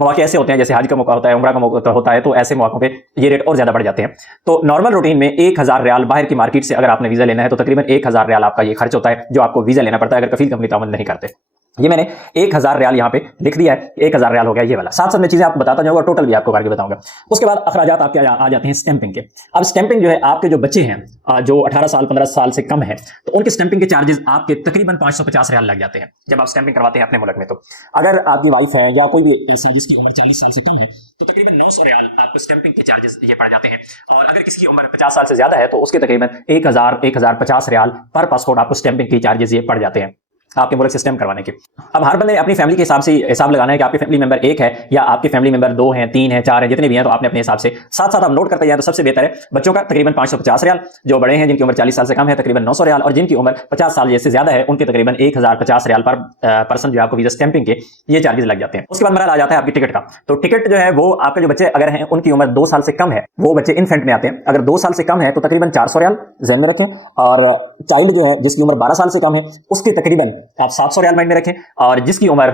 मौके ऐसे होते हैं जैसे हज का मौका होता है, उम्रा का मौका होता है, तो ऐसे मौकों पर ये रेट और ज्यादा बढ़ जाते हैं। तो नॉर्मल रूटीन में 1000 रियाल बाहर की मार्केट से अगर आपने वीजा लेना है तो तकरीबन 1000 रियाल आपका ये खर्च होता है जो आपको वीजा लेना पड़ता है अगर कफील कंपनी ताउन नहीं करते। ये मैंने 1000 रियाल यहाँ पे लिख दिया है, 1000 रियाल हो गया ये वाला। साथ साथ मैं चीजें आपको बताता जाऊंगा, टोटल भी आपको करके बताऊंगा। उसके बाद अखराजात आपके आ जाते हैं स्टैंपिंग के। अब स्टैंपिंग जो है, आपके जो बच्चे हैं जो 18 साल 15 साल से कम है, तो उनके स्टैंपिंग के चार्जेस आपके तकरीबन 550 रियाल लग जाते हैं जब आप स्टैंपिंग करवाते हैं अपने मुल्क में। तो अगर आपकी वाइफ है या कोई भी ऐसा जिसकी उम्र 40 साल से कम है, तो तकरीबन 900 रियाल आपको स्टैंपिंग के चार्जेस ये पड़ जाते हैं। और अगर किसी की उम्र 50 साल से ज्यादा है, तो उसके तकरीबन 1050 रियाल पर पासपोर्ट आपको स्टैंपिंग के चार्जेस ये पड़ जाते हैं आपके मुल्क से स्टैम्प करवाने के। अब हर बंदे ने अपनी फैमिली के हिसाब से हिसाब लगाना है कि आपके फैमिली मेंबर 1 है या आपके फैमिली मेंबर 2 हैं, 3 हैं, 4 हैं, जितने भी हैं, तो आपने अपने हिसाब से साथ साथ आप नोट करते जाए तो सबसे बेहतर है। बच्चों का तकरीबन 550 रियाल, जो बड़े हैं जिनकी उम्र 40 साल से कम है तकरीबन 900 रियाल, और जिनकी उम्र 50 साल जैसे ज्यादा है उनके तकरीबन 1050 रियाल पर पर्सन जो आपको वीजा स्टैंपिंग के ये चार्जेस लग जाते हैं। उसके बाद मरहला आ जाता है आपकी टिकट का। तो टिकट जो है वो आपके जो बच्चे अगर हैं उनकी उम्र 2 साल से कम है, वो बच्चे इन्फेंट में आते हैं। अगर 2 साल से कम है तो तकरीबन 400 रियाल ज़हन में रखें। और चाइल्ड जो है जिसकी उम्र 12 साल से कम है उसके तकरीबन आप 700 रियाल माइंड में रखें। और जिसकी उम्र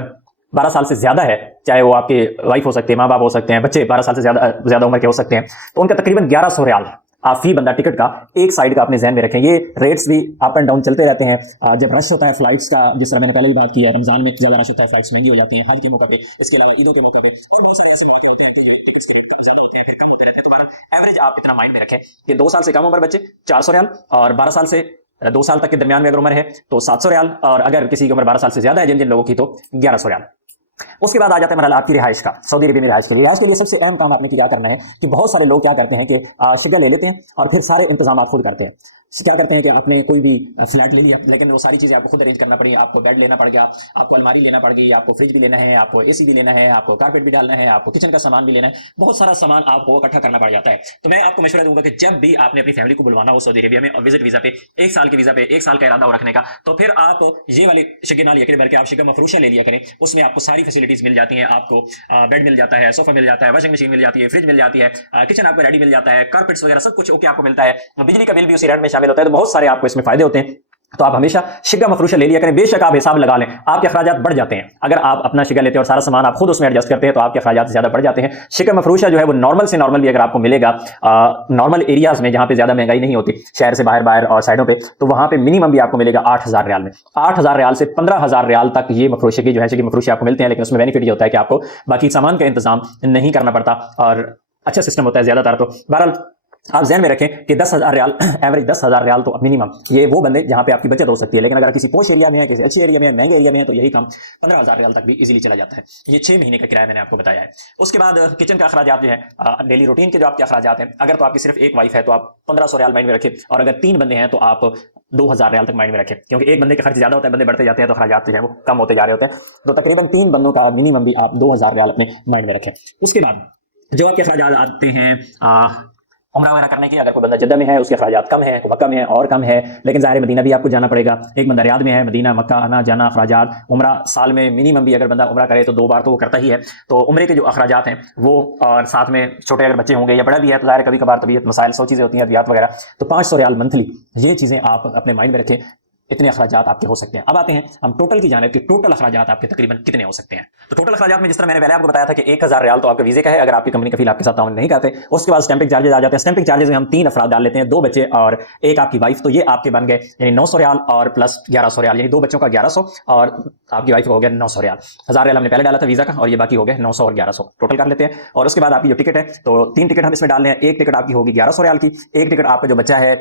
12 साल से ज्यादा है, चाहे वो आपके वाइफ हो सकते हैं, माँ बाप हो सकते हैं, बच्चे 12 साल से ज्यादा उम्र के हो सकते हैं, तो उनका तकरीबन 1100 रियाल आप फी बंदा टिकट का एक साइड का अपने ज़हन में रखें। ये रेट्स भी अप एंड डाउन चलते रहते हैं। जब रश होता है फ्लाइट्स का, जिस तरह मैंने पहले भी बात की है, रमजान में ज़्यादा रश होता है, फ्लाइट्स महंगी हो जाती हैं हज के मौके पे, इसके अलावा ईदों के मौके पे, और बहुत सारे ऐसे मौके होते हैं कि टिकट्स के रेट कम ज़्यादा होते हैं, फिर कम होते रहते हैं। तो एवरेज आप इतना माइंड में रखें कि 2 साल से कम उम्र बच्चे 400 रियाल, और 12 साल से 2 साल तक के दरमियान में अगर उम्र है तो 700 रियाल, और अगर किसी की उम्र 12 साल से ज्यादा है जिन जिन लोगों की, तो 1100 रियाल। उसके बाद आ जाता है मरहला आपकी रिहाइश का। सऊदी अरबिया में रिहाइश के लिए सबसे अहम काम आपने क्या करना है कि बहुत सारे लोग क्या करते हैं कि शिगा ले लेते हैं और फिर सारे इंतजाम खुद करते हैं। क्या करते हैं कि आपने कोई भी फ्लैट ले लिया, लेकिन वो सारी चीज़ें आपको खुद अरेंज करना पड़ी, आपको बेड लेना पड़ गया, आपको अलमारी लेना पड़ गई, आपको फ्रिज भी लेना है, आपको एसी भी लेना है, आपको कारपेट भी डालना है, आपको किचन का सामान भी लेना है, बहुत सारा सामान आपको इकट्ठा करना पड़ जाता है। तो मैं आपको मशवरा दूंगा कि जब भी आपने अपनी फैमिली को बुलवाना हो सऊदी अरबिया में और विजिट वीजा पे 1 साल के वीजा पे 1 साल का इरादा हो रखने का, तो फिर आप ये वाली शिगे ना लिया करें, बल्कि आप शिगा मफरूशा ले लिया करें। उसमें आपको सारी फैसिलिटीज मिल जाती हैं, आपको बेड मिल जाता है, सोफा मिल जाता है, वॉशिंग मशीन मिल जाती है, फ्रिज मिल जाती है, किचन आपको रेडी मिल जाता है, कारपेट्स वगैरह सब कुछ ओके आपको मिलता है, बिजली का बिल भी उसी रेंट में शामिल होता है। तो बहुत सारे आपको इसमें फायदे होते हैं। तो आप हमेशा शिगा मफरूशा ले लिया करें। बेशक आप हिसाब लगा लें, आपके अखराजात बढ़ जाते हैं। अगर आप अपना शिगा लेते हैं और सारा सामान आप खुद उसमें एडजस्ट करते हैं तो आपके अखराजात ज्यादा बढ़ जाते हैं। शिगा मफरूशा जो है वो नॉर्मल से नॉर्मल भी अगर आपको मिलेगा, नॉर्मल एरियाज में जहां पे ज्यादा महंगाई नहीं होती, शहर से बाहर और साइडों पे, तो वहां पे मिनिमम भी आपको मिलेगा 8000 रियाल में। 8000 रियाल से 15000 रियाल तक ये मफरूशे की जो है शिगा मफरूशा आपको मिलते हैं। लेकिन उसमें बेनिफिट ये होता है कि आपको बाकी सामान का इंतजाम नहीं करना पड़ता और अच्छा सिस्टम होता है ज्यादातर। तो बहरहाल आप ज़हन में रखें कि 10,000 रियाल एवरेज 10,000 रियाल तो मिनिमम, ये वो बंदे जहां पे आपकी बचत हो सकती है। लेकिन अगर किसी पोश एरिया में है, किसी अच्छे एरिया में है, महंगे एरिया में है, तो यही काम 15,000 रियाल तक भी इजीली चला जाता है। ये 6 महीने का किराया मैंने आपको बताया है। उसके बाद किचन का अखराजात जो है, डेली रूटीन के जो आपके अखराजात हैं, अगर तो आपकी सिर्फ एक वाइफ है तो आप 1500 रियाल माइंड में रखें, और अगर 3 बंदे हैं तो आप 2000 रियाल तक माइंड में रखें, क्योंकि एक बंदे का खर्च ज्यादा होता है, बंदे बढ़ते जाते हैं तो अखराजात जो है वो कम होते जा रहे होते हैं। तो तकरीबन 3 बंदों का मिनिमम भी आप 2000 रियाल अपने माइंड में रखें। उसके बाद जो आपके अखराजात आते हैं उम्रा वगैरह करने की, अगर कोई बंदा जद्दा में है उसके अखराजात कम है, मक्का में है और कम है, लेकिन ज़ाहिर मदीना भी आपको जाना पड़ेगा। एक बंदा रियाद में है, मदीना मक्का आना जाना अखराजात, उम्रा साल में मिनिमम भी अगर बंदा उम्रा करे तो 2 बार तो वो करता ही है। तो उम्रे के जो अखराजात हैं वो, और साथ में छोटे अगर बच्चे होंगे या बड़ा भी है तो ज़ाहिर कभी कभार तबीयत मसाइल 100 चीज़ें होती हैं, अद्वियात वगैरह, तो 500 रियाल मंथली, ये चीज़ें आप अपने माइंड में रखें। इतने अखराजात आपके हो सकते हैं। अब आते हैं हम टोटल की जानिब कि टोटल अखराजात आपके तकरीबन कितने हो सकते हैं। तो टोटल अखराजात में जिस तरह मैंने पहले आपको बताया था कि 1000 रियाल तो आपके वीजे का है अगर आपकी कंपनी कफील आपके साथ ताउन नहीं करते। उसके बाद स्टैंपिंग चार्जेस आ जाते हैं। स्टैंपिंग चार्जेस में हम 3 अफराद डाल लेते हैं, 2 बच्चे और एक आपकी वाइफ, तो ये आपके बन गए यानी 900 रियाल और प्लस 1100 रियाल, यानी 2 बच्चों का 1100 और आपकी वाइफ का हो गया 900 रियाल। 1000 रियाल हमने पहले डाला था वीजा का, और ये बाकी हो गए 900 और 1100 टोटल कर लेते हैं। और उसके बाद आपकी जो टिकट है, तो 3 टिकट हम इसमें डाल रहे हैं। एक टिकट आपकी होगी 1100 रियाल की, एक टिकट आपका जो बच्चा है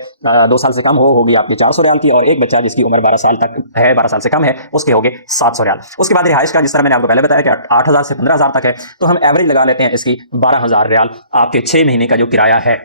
2 साल से कम होगी आपकी 400 रियाल की, और एक बच्चा जिसकी उम्र 12 साल तक है, 12 साल से कम है, उसके हो गए 700 रियाल। उसके बाद रिहाइश का जिस तरह मैंने आपको पहले बताया कि 8000 से 15000 तक है, तो हम एवरेज लगा लेते हैं इसकी 12000 रियाल आपके 6 महीने का जो किराया है।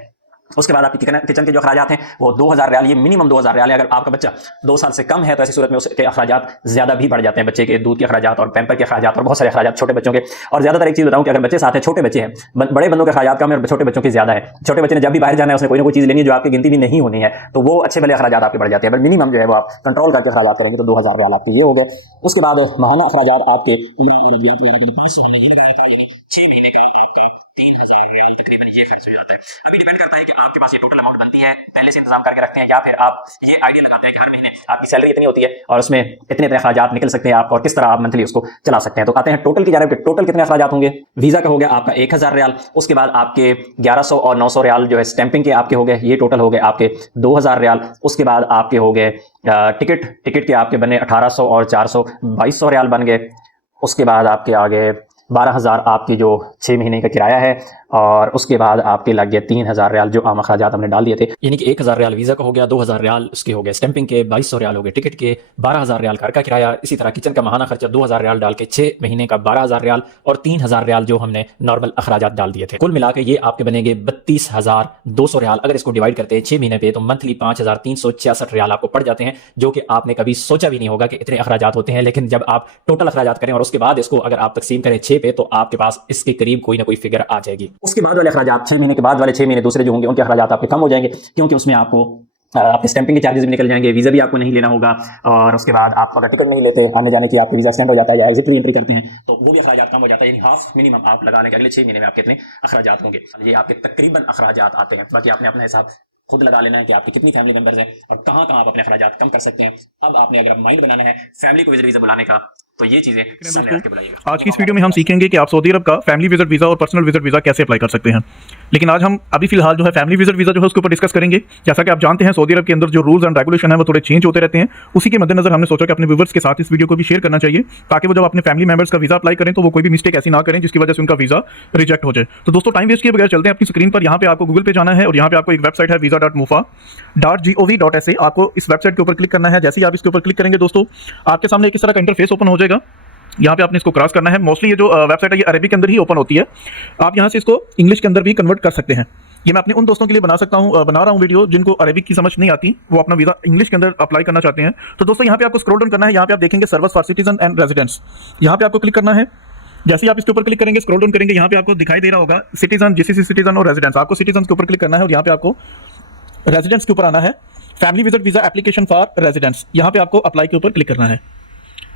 उसके बाद आपकी किचन के जो अखराजात हैं वो 2000 रियाल, ये मिनिमम 2000 रियाल है। अगर आपका बच्चा 2 साल से कम है तो ऐसी सूरत में उसके अखराजात ज्यादा भी बढ़ जाते हैं, बच्चे के दूध के अखराजात और पैम्पर के अखराजात और बहुत सारे अखराजात छोटे बच्चों के। और ज्यादातर एक चीज बताऊं कि अगर बच्चे साथ हैं, छोटे बच्चे हैं, बड़े बंदों के अखराजात कम है और छोटे बच्चों की ज्यादा है। छोटे बच्चे ने जब भी बाहर जाना है उसने कोई ना कोई चीज लेनी है जो आपकी गिनती भी नहीं होनी है, तो वो अच्छे भले अखराजात आपके बढ़ जाते हैं। बट मिनिमम जो है वो आप कंट्रोल करके अखराजात करेंगे तो 2000 रियाल आपके ये हो गए। उसके बाद माहाना अखराजात आपके अभी डिपेंड करता है कि आप आपके पास ये टोटल अमाउंट बनती है, पहले से इंतजाम करके रखते हैं, या फिर आप ये आइडिया लगाते हैं कि हर महीने आपकी सैलरी इतनी होती है और उसमें इतने इतने अखराजात निकल सकते हैं आप, और किस तरह आप मंथली उसको चला सकते हैं। तो आते हैं टोटल की जानिब, टोटल कितने अखराजात होंगे। वीजा का हो गया आपका 1000 रियाल, उसके बाद आपके 1100 और 900 रियाल जो है स्टैंपिंग के आपके हो गए, ये टोटल हो गए आपके 2000 रियाल। उसके बाद आपके हो गए टिकट के आपके बने 1800 और 400 2200 रियाल बन गए। उसके बाद आपके आगे 12,000 आपकी जो 6 महीने का किराया है, और उसके बाद आपके लग गए 3,000 रियाल जो आम अखराजात हमने डाल दिए थे, यानी कि 1,000 रियाल वीज़ा का हो गया, 2,000 रियाल उसके हो गए स्टैंपिंग के, 2200 रियाल हो गए टिकट के, 12,000 रियाल घर का किराया, इसी तरह किचन का माहाना खर्चा 2,000 रियाल डाल के 6 महीने का 12,000 रियाल, और 3,000 रियाल जो हमने नॉर्मल अखराजात डाल दिए थे। कुल मिला के ये आपके बनेंगे 32,200 रियाल। अगर इसको डिवाइड करते हैं 6 महीने पे तो मंथली 5,366 रियाल आपको पड़ जाते हैं, जो कि आपने कभी सोचा भी नहीं होगा कि इतने अखराजात होते हैं। लेकिन जब आप टोटल अखराजात करें और उसके बाद इसको अगर आप तकसीम करें 6 पे, तो आपके पास इसके करीब कोई ना कोई फिगर आ जाएगी। उसके बाद वाले अखराजात 6 महीने के बाद वाले 6 महीने दूसरे जो होंगे उनके अखराजात आपके कम हो जाएंगे, क्योंकि उसमें आपको आपके स्टैंपिंग के चार्जेस भी निकल जाएंगे, वीज़ा भी आपको नहीं लेना होगा, और उसके बाद आप अगर टिकट नहीं लेते आने जाने की, आपका वीज़ा एक्सटेंड हो जाता है या एग्जिट री एंट्री करते हैं तो वो भी अखराजात कम हो जाता है। यानी हाफ मिनिमम आप लगा लें कि अगले 6 महीने में आपके कितने अखराजात होंगे। ये आपके तकरीबन अखराजात आते हैं। बाकी आपने अपना हिसाब खुद लगा लेना है कि आपकी कितनी फैमिली मेंबर्स हैं और कहाँ कहाँ आप अपने अखराजात कम कर सकते हैं। अब आपने अगर माइंड बनाना है फैमिली को विजिट वीज़ा बुलाने का, तो ये चीज़ें दोस्तों आज की इस वीडियो में हम सीखेंगे कि आप सऊदी अरब का फैमिली विजिट वीज़ा और पर्सनल विजिट वीज़ा कैसे अप्लाई कर सकते हैं। लेकिन आज हम अभी फिलहाल जो है फैमिली विजिट वीज़ा जो है उसके ऊपर डिस्कस करेंगे। जैसा कि आप जानते हैं सऊदी अरब के अंदर जो रूल्स एंड रेगुलेशन है वो थोड़े चेंज होते रहते हैं। उसी के मद्देनजर हमने सोचा कि अपने व्यूअर्स के साथ इस वीडियो को भी शेयर करना चाहिए, ताकि वो जब अपने फैमिली मेंबर्स का वीज़ा अप्लाई करें तो वो कोई भी मिस्टेक ऐसी ना करें जिसकी वजह से उनका वीज़ा रिजेक्ट हो जाए। तो दोस्तों टाइम वेस्ट किए बगैर चलते हैं अपनी स्क्रीन पर। यहाँ पे आपको गूगल पे जाना है और यहाँ पे आपको एक वेबसाइट है visa.mufa.gov.sa। आपको इस वेबसाइट के ऊपर क्लिक करना है। जैसे ही आप इसके ऊपर क्लिक करेंगे दोस्तों आपके सामने इस तरह का इंटरफेस ओपन हो जाएगा। यहाँ पे आपने इसको क्रॉस करना है। मोस्टली ये जो वेबसाइट है ये अरबी के अंदर ही ओपन होती है, आप यहाँ से इसको इंग्लिश के अंदर भी कन्वर्ट कर सकते हैं। ये मैं अपने उन दोस्तों के लिए बना रहा हूँ वीडियो जिनको अरबिक की समझ नहीं आती, वो अपना वीज़ा इंग्लिश के अंदर अप्लाई करना चाहते हैं। तो दोस्तों यहाँ पे आपको स्क्रॉल डाउन करना है। यहाँ पे आप देखेंगे service for citizen and residents, यहाँ पे आपको क्लिक करना है। जैसे ही आप इसके ऊपर क्लिक करेंगे स्क्रॉल डाउन करेंगे, यहाँ पे आपको दिखाई दे रहा होगा सिटीजन, जीसीसी सिटीजन और रेजिडेंट्स। आपको सिटीजन के ऊपर क्लिक करना है और यहाँ पे आपको रेजिडेंट्स के ऊपर आना है। Family visit visa application for residents, यहाँ पे आपको अप्लाई के ऊपर क्लिक करना है।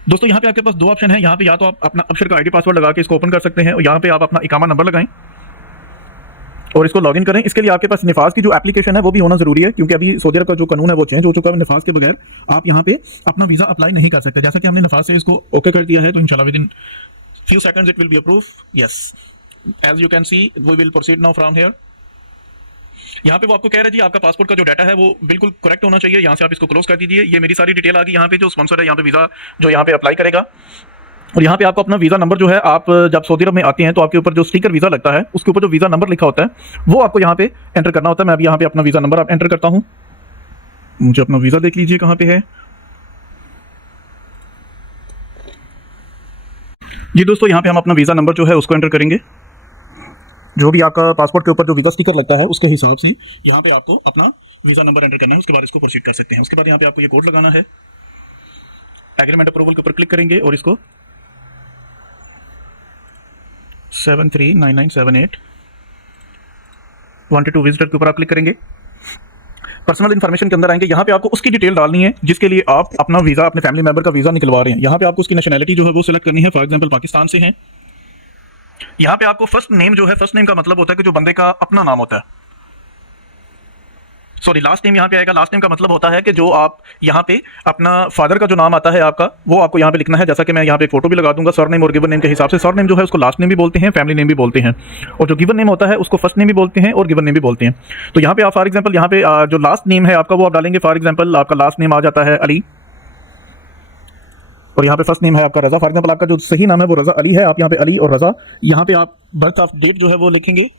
दोस्तों यहाँ पे आपके पास दो ऑप्शन है। यहाँ पे या तो आप अपना अक्षर का आईडी पासवर्ड लगा के इसको ओपन कर सकते हैं और यहाँ पे आप अपना इकामा नंबर लगाएं और इसको लॉगिन करें। इसके लिए आपके पास निफाज की जो एप्लीकेशन है वो भी होना जरूरी है, क्योंकि अभी सऊदी अरब का जो कानून है वो चेंज हो चुका है। निफाज के बगैर आप यहाँ पे अपना वीज़ा अप्लाई नहीं कर सकते। जैसा कि हमने निफाज से इसको ओके कर दिया है, तो इंशाल्लाह within few seconds it will be approve. Yes, as you can see we will proceed now from here. यहाँ पे वो आपको कह रहा है जी आपका पासपोर्ट का जो डाटा है वो बिल्कुल करेक्ट होना चाहिए। यहाँ से आप इसको क्लोज कर दीजिए। ये मेरी सारी डिटेल आ गई। यहाँ पे जो स्पॉन्सर है यहाँ पे वीज़ा जो यहाँ पे अप्लाई करेगा, और यहाँ पे आपको अपना वीज़ा नंबर जो है, आप जब सऊदी अरब में आते हैं तो आपके ऊपर जो स्टिकर वीज़ा लगता है उसके ऊपर जो वीज़ा नंबर लिखा होता है वो आपको यहाँ पे एंटर करना होता है। मैं अभी यहाँ पे अपना वीज़ा नंबर आप एंटर करता हूँ। मुझे अपना वीज़ा देख लीजिए कहाँ पे है। जी दोस्तों यहाँ पे हम अपना वीज़ा नंबर जो है उसको एंटर करेंगे। जो भी आपका पासपोर्ट के ऊपर जो वीज़ा स्टिकर लगता है उसके हिसाब से यहाँ पे आपको अपना वीज़ा नंबर एंटर करना है। उसके बाद इसको प्रोसीड कर सकते हैं। उसके बाद यहाँ पे आपको ये कोड लगाना है। एग्रीमेंट अप्रूवल के ऊपर क्लिक करेंगे और इसको 739978 122 विजिटर के ऊपर आप क्लिक करेंगे। पर्सनल इन्फॉर्मेशन के अंदर आएंगे। यहाँ पे आपको उसकी डिटेल डालनी है जिसके लिए आप अपना वीज़ा, अपने फैमिली मेंबर का वीज़ा निकलवा रहे हैं। यहाँ पे आपको उसकी नेशनैलिटी जो है वो सिलेक्ट करनी है। फॉर एग्जांपल पाकिस्तान से हैं। यहाँ पे आपको फर्स्ट नेम जो है, फर्स्ट नेम का मतलब होता है कि जो बंदे का अपना नाम होता है। सॉरी, लास्ट नेम यहाँ पे आएगा। लास्ट नेम का मतलब होता है कि जो आप यहाँ पे अपना फादर का जो नाम आता है आपका, वो आपको यहाँ पे लिखना है। जैसा कि मैं यहाँ पे फोटो भी लगा दूंगा। सर नेम और गिवन नेम के हिसाब से सर नेम जो है उसको लास्ट नेम भी बोलते हैं, फैमिली नेम भी बोलते हैं, और जो गिवन नेम होता है उसको फर्स्ट नेम भी बोलते हैं और गिवन नेम भी बोलते हैं। तो यहाँ पे आप फॉर एग्जाम्पल यहाँ पे जो लास्ट नेम है आपका वो आप डालेंगे। फॉर एग्जाम्पल आपका लास्ट नेम आ जाता है अली और यहाँ पे फर्स्ट नेम है आपका रजा। फॉर एग्जाम्पल आपका जो सही नाम है वो रजा अली है। आप यहाँ पे अली और रजा, यहाँ पे आप बर्थ ऑफ डेट जो है वो लिखेंगे।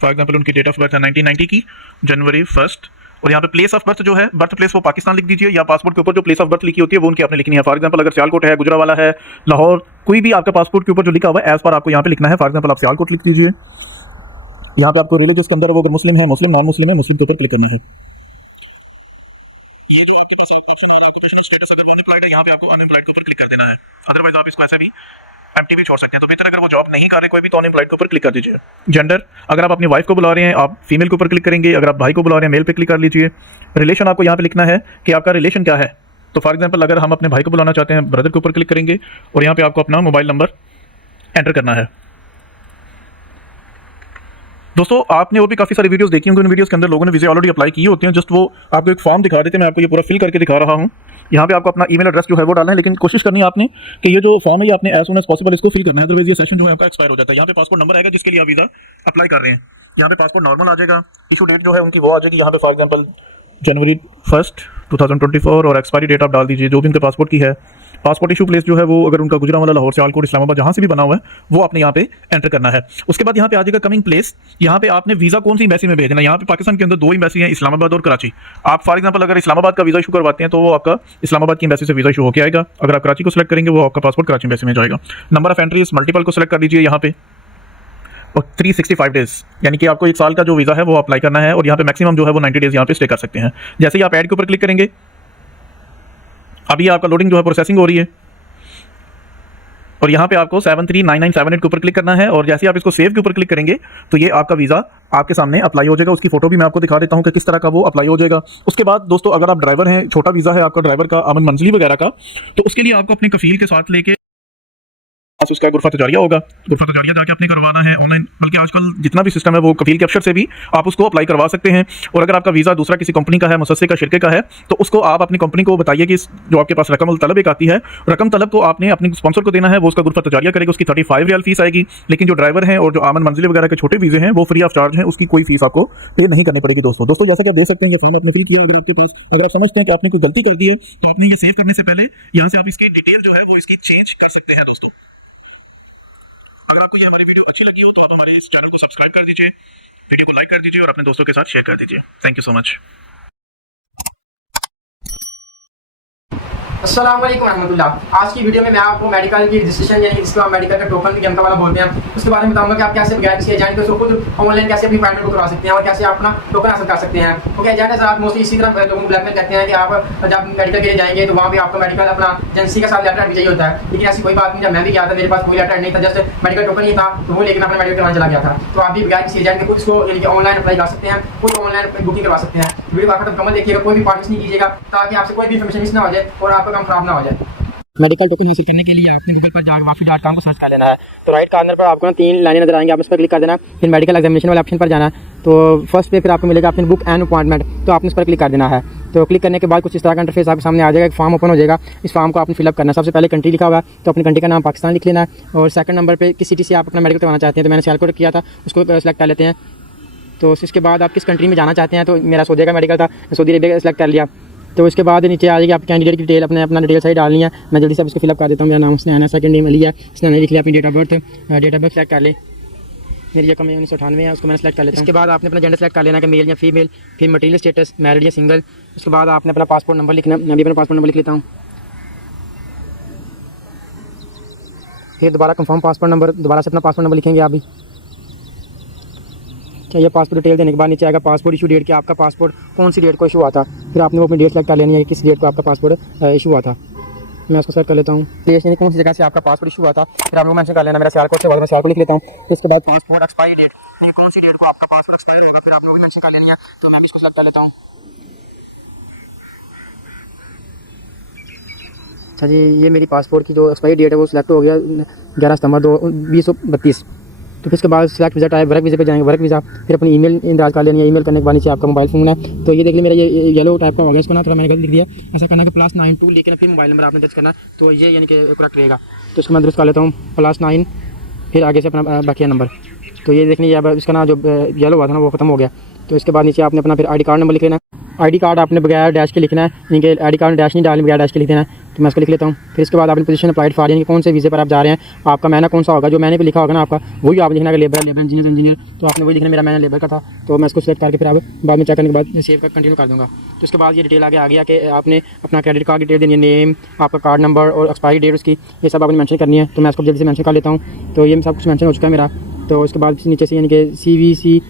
फॉर एग्जाम्पल उनकी डेट ऑफ बर्थ है 1990 की जनवरी 1 और यहाँ पे प्लेस ऑफ बर्थ जो है, बर्थ प्लेस वो पाकिस्तान लिख दीजिए, या पासपोर्ट के ऊपर जो प्लेस ऑफ बर्थ लिखी होती है वो उनकी आपने लिखनी है। फॉर एग्जाम्पल अगर सियालकोट है, गुजरावाला है, लाहौर, कोई भी आपका पासपोर्ट के ऊपर जो लिखा हुआ है एज पर आपको यहाँ पे लिखना है। फॉर एग्जाम्पल आप सियालकोट लिख दीजिए। यहाँ पे आपको रिलीजियस के अंदर वो अगर मुस्लिम है, मुस्लिम, नॉन मुस्लिम है, मुस्लिम के ऊपर क्लिक करना है। ये जो आपके पास ऑप्शन है ऑक्यूपेशनल स्टेटस, अगर अनएम्प्लॉयड है यहाँ पे आपको अनएम्प्लॉयड के ऊपर क्लिक कर देना है। अदरवाइज आप इसको ऐसा भी एम्प्टी भी छोड़ सकते हैं। तो बेहतर अगर वो जॉब नहीं कर रहे कोई भी तो अनएम्प्लॉयड के ऊपर क्लिक कर दीजिए। जेंडर, अगर आप अपनी वाइफ को बुला रहे हैं आप फीमेल के ऊपर क्लिक करेंगे। अगर आप भाई को बुला रहे हैं मेल पे क्लिक कर लीजिए। रिलेशन आपको यहाँ पे लिखना है कि आपका रिलेशन क्या है। तो फॉर एग्जाम्पल अगर हम अपने भाई को बुलाना चाहते हैं, ब्रदर के ऊपर क्लिक करेंगे और यहाँ पे आपको अपना मोबाइल नंबर एंटर करना है। दोस्तों आपने और भी काफ़ी सारी वीडियोस देखी होंगी, उन वीडियोस के अंदर लोगों ने वीज़े ऑलरेडी अप्लाई किए होते हैं। जस्ट वो आपको एक फॉर्म दिखा देते हैं, मैं आपको ये पूरा फिल करके दिखा रहा हूँ। यहाँ पे आपको अपना ईमेल एड्रेस जो है वो डालना है, लेकिन कोशिश करनी है आपने कि ये जो फॉर्म है ये आपने एज सून एज पॉसिबल इसको फिल करना है, अदरवाइज ये सेशन जो है आपका एक्सपायर हो जाता है। यहाँ पे पासपोर्ट नंबर आएगा जिसके लिए आप वीज़ा अप्लाई कर रहे हैं। यहाँ पे पासपोर्ट नॉर्मल आ जाएगा, इशू डेट जो है उनकी वो आ जाएगी। यहाँ पे फॉर एग्जाम्पल जनवरी 1, 2024 और एक्सपायरी डेट आप डाल दीजिए जो भी उनके पासपोर्ट की है। पासपोर्ट इशू प्लेस जो है वो अगर उनका गुजरांवाला, लाहौर, सियालकोट, इस्लामाबाद जहाँ से भी बना हुआ है वो आपने यहाँ पे एंटर करना है। उसके बाद यहाँ पे आ जाएगा कमिंग प्लेस। यहाँ पे आपने वीज़ा कौन सी एम्बेसी में भेजना है। यहाँ पे पाकिस्तान के अंदर 2 एम्बेसी हैं, इस्लामाबाद और कराची। आप फॉर एग्जाम्पल अगर इस्लामाबाद का वीज़ा इशू करवाते हैं तो वो आपका इस्लामाबाद की एम्बेसी से वीज़ा इशू होकर आएगा। अगर आप कराची को सिलेक्ट करेंगे वो आपका पासपोर्ट कराची एम्बेसी में जाएगा। नंबर ऑफ एंट्रीज मल्टीपल को सिलेक्ट कर लीजिए यहाँ पे, और 365 डेज यानी कि आपको 1 साल का जो वीज़ा है वो अप्लाई करना है, और यहाँ पे मैक्सिमम जो है वो 90 डेज यहाँ पे स्टे कर सकते हैं। जैसे ही आप ऐड के ऊपर क्लिक करेंगे, अभी आपका लोडिंग जो है प्रोसेसिंग हो रही है, और यहाँ पे आपको 739978 के ऊपर क्लिक करना है, और जैसे ही आप इसको सेव के ऊपर क्लिक करेंगे तो ये आपका वीज़ा आपके सामने अप्लाई हो जाएगा। उसकी फोटो भी मैं आपको दिखा देता हूँ कि किस तरह का वो अप्लाई हो जाएगा। उसके बाद दोस्तों अगर आप ड्राइवर हैं, छोटा वीज़ा है आपका ड्राइवर का, अमन मंजली वगैरह का, तो उसके लिए आपको अपने कफील के साथ लेके उसका गुरफा तजारिया होगा, गुरफा तजारिया जाके अपने करवाना है ऑनलाइन। बल्कि आजकल जितना भी सिस्टम है वो कफील के अफसर से भी आप उसको अप्लाई करवा सकते हैं। और अगर आपका वीज़ा दूसरा किसी कंपनी का है, मुसस्से का, शिरके का है, तो उसको आप अपनी कंपनी को बताइए कि जो आपके पास रकम तलब एक आती है, रकम तलब को आपने अपने स्पॉन्सर को देना है, वो उसका गुरफा तजारिया करेगा, उसकी 35 रियाल फीस आएगी। लेकिन जो ड्राइवर हैं और जो आमन मंजिल वगैरह के छोटे वीज़े हैं वो फ्री ऑफ चार्ज हैं, उसकी कोई फीस आपको पे नहीं करनी पड़ेगी। दोस्तों जैसा कि आप देख सकते हैं ये फॉर्म आपने फिल किया। अगर आपके पास, अगर आप समझते हैं कि आपने कोई गलती कर दी है तो आपने ये सेव करने से पहले यहाँ से आप इसकी डिटेल जो है वो इसकी चेंज कर सकते हैं। दोस्तों अगर आपको ये हमारी वीडियो अच्छी लगी हो तो आप हमारे इस चैनल को सब्सक्राइब कर दीजिए, वीडियो को लाइक कर दीजिए और अपने दोस्तों के साथ शेयर कर दीजिए। Thank you so much. अस्सलाम वालेकुम रहमतुल्लाह। आज की वीडियो में मैं आपको मेडिकल की रजिस्ट्रेशन यानी जिसको आप मेडिकल का टोकन भी जनता वाला बोलते हैं उसके बारे में बताऊंगा कि आप कैसे बगैर किसी एजेंट के उसको खुद ऑनलाइन कैसे अपनी अपॉइंटमेंट को करवा सकते हैं और कैसे अपना टोकन हासिल कर सकते हैं। क्योंकि एजेंट है साथ मोस्टली इसी तरह लोगों को ब्लैकमेल करते हैं कि आप जब मेडिकल के लिए जाएंगे तो वहाँ भी आपको मेडिकल अपना एजेंसी के साथ लेटर भी चाहिए होता है। लेकिन ऐसी कोई बात नहीं, जब मैं भी गया था मेरे पास कोई लेटर नहीं था, जस्ट मेडिकल टोकन ही था, तो वो लेकर अपना मेडिकल कराने चला गया था। तो आप भी बगैर किसी एजेंट के खुद इसको यानी कि ऑनलाइन अप्लाई कर सकते हैं, खुद ऑनलाइन बुकिंग करवा सकते हैं। वीडियो आखिर तक कमेंट देखिएगा, कोई भी पार्ट मिस नहीं कीजिएगा ताकि आपसे कोई भी इन्फॉर्मेशन मिस ना हो जाए और आपका काम खराब ना हो जाए। मेडिकल टोकन हासिल करने के लिए आपने गूगल पर जाकर wafi.com को सर्च कर लेना है। तो राइट कॉर्नर पर आपको 3 लाइनें नजर आएंगी, आप उस पर क्लिक कर देना। फिर मेडिकल एग्जामिनेशन वाले ऑप्शन पर जाना है, तो फर्स्ट पे फिर आपको मिलेगा अपनी बुक एंड अपॉइंटमेंट, तो आपने उस पर क्लिक कर देना है। तो क्लिक करने के बाद कुछ इस तरह का इंटरफेस आपके सामने आ जाएगा, एक फॉर्म ओपन हो जाएगा। इस फॉर्म को आपने फिलअप करना है। सबसे पहले कंट्री लिखा हुआ है तो अपनी कंट्री का नाम पाकिस्तान लिख लेना है, और सेकंड नंबर पे किस सिटी से आप अपना मेडिकल करवाना चाहते हैं, तो मैंने सियालकोट किया था, उसको सेलेक्ट कर लेते हैं। तो इसके बाद आप किस कंट्री में जाना चाहते हैं, तो मेरा सऊदी का मेडिकल था, सऊदी अरेबिया का सेलेक्ट कर लिया। तो इसके बाद नीचे आ जाएगी आप कैंडिडेट की डिटेल, अपना डिटेल सही डालनी है। मैं जल्दी से इसको फिलअप कर देता हूँ। मेरा नाम उसने आना, सेकंड नेम अली है, इसने नहीं लिख लिया। अपनी डेट ऑफ बर्थ सेलेक्ट कर ले, मेरी रकम 1998 है, उसको मैंने सेलेक्ट कर लेता हूँ। इसके बाद आपने अपना जेंडर सेलेक्ट कर लेना कि मेल या फीमेल, फिर मटीरियल स्टेटस मैरिड या सिंगल। उसके बाद आपने अपना पासपोर्ट नंबर लिखना, मैं भी अपना पासपोर्ट नंबर लिख लेता हूँ। फिर दोबारा कंफर्म पासपोर्ट नंबर, दोबारा से अपना पासपोर्ट नंबर लिखेंगे आप भी। क्या ये पासपोर्ट डिटेल देने के बाद नीचे आएगा पासपोर्ट इशू डेट, कि आपका पासपोर्ट कौन सी डेट को इशू हुआ था। फिर आपने वो अपनी डेट सेलेक्ट कर लेनी है कि किस डेट को आपका पासपोर्ट इशू हुआ था। मैं उसको सेलेक्ट कर लेता हूँ, प्लेस यानी कौन सी जगह से आपका पासपोर्ट इशू हुआ था। फिर आपको मेंशन कर लेना, मेरा सियालकोट से, मैं सियालकोट लिख लेता हूँ। फिर उसके बाद पासपोर्ट एक्सपायरी डेट, कौन सी डेट को आपका पासपोर्ट एक्सपायर होगा, फिर आपने वो मेंशन कर लेनी है। तो मैं भी इसको सेलेक्ट कर लेता हूँ। अच्छा जी, ये मेरी पासपोर्ट की जो एक्सपायरी डेट है वो सिलेक्ट हो गया 11 सितंबर 2032। तो फिर इसके बाद select visa type, work visa पे जाएंगे, वर्क वीज़ा। फिर अपनी ईमेल इंदराज कर लेनी है। ईमेल करने के बाद नीचे आपका मोबाइल फ़ोन है, तो ये देख लिया मेरा ये येलो टाइप का हो गया, इसको ना थोड़ा मैंने गलत लिख दिया। ऐसा करना कि +92 लेकिन फिर मोबाइल नंबर आपने दर्ज करना, तो ये यानी कि करेक्ट रहेगा। तो इसको मैं दुरुस्त कर लेता हूँ, +9 फिर आगे से अपना बाकी नंबर। तो ये देखनी है, इसका ना जो येलो हुआ था ना वो ख़त्म हो गया। तो इसके बाद नीचे आपने अपना फिर ID कार्ड नंबर लिख लेना। ID कार्ड आपने बगैर डैश के लिखना है, यानी कि ID कार्ड डैश नहीं डालनी, बगैर डैश के लिख देना है। तो मैं इसको लिख लेता हूँ। फिर इसके बाद आपने पोजीशन अप्लाइड फॉर, यानी कि कौन से वीज़े पर आप जा रहे हैं, आपका मैंने कौन सा होगा, जो मैंने पे लिखा होगा ना आपका वही आप लिखना है। लेबर इंजीनियर, तो आपने वही लिखना, मेरा मैंने लेबर का था। तो मैं इसको सेलेक्ट करके फिर आप बाद में चेक करने के बाद सेव कर कंटिन्यू कर दूँगा। तो उसके बाद ये डिटेल आगे आ गया कि आपने अपना क्रेडिट कार्ड डिटेल देनी है, नेम, आपका कार्ड नंबर और एक्सपायरी डेट उसकी, ये सब आपने मेंशन करनी है। तो मैं इसको जल्दी से मेंशन कर लेता हूँ। तो ये सब कुछ मेंशन हो चुका है मेरा। तो उसके बाद नीचे से यानी कि CVC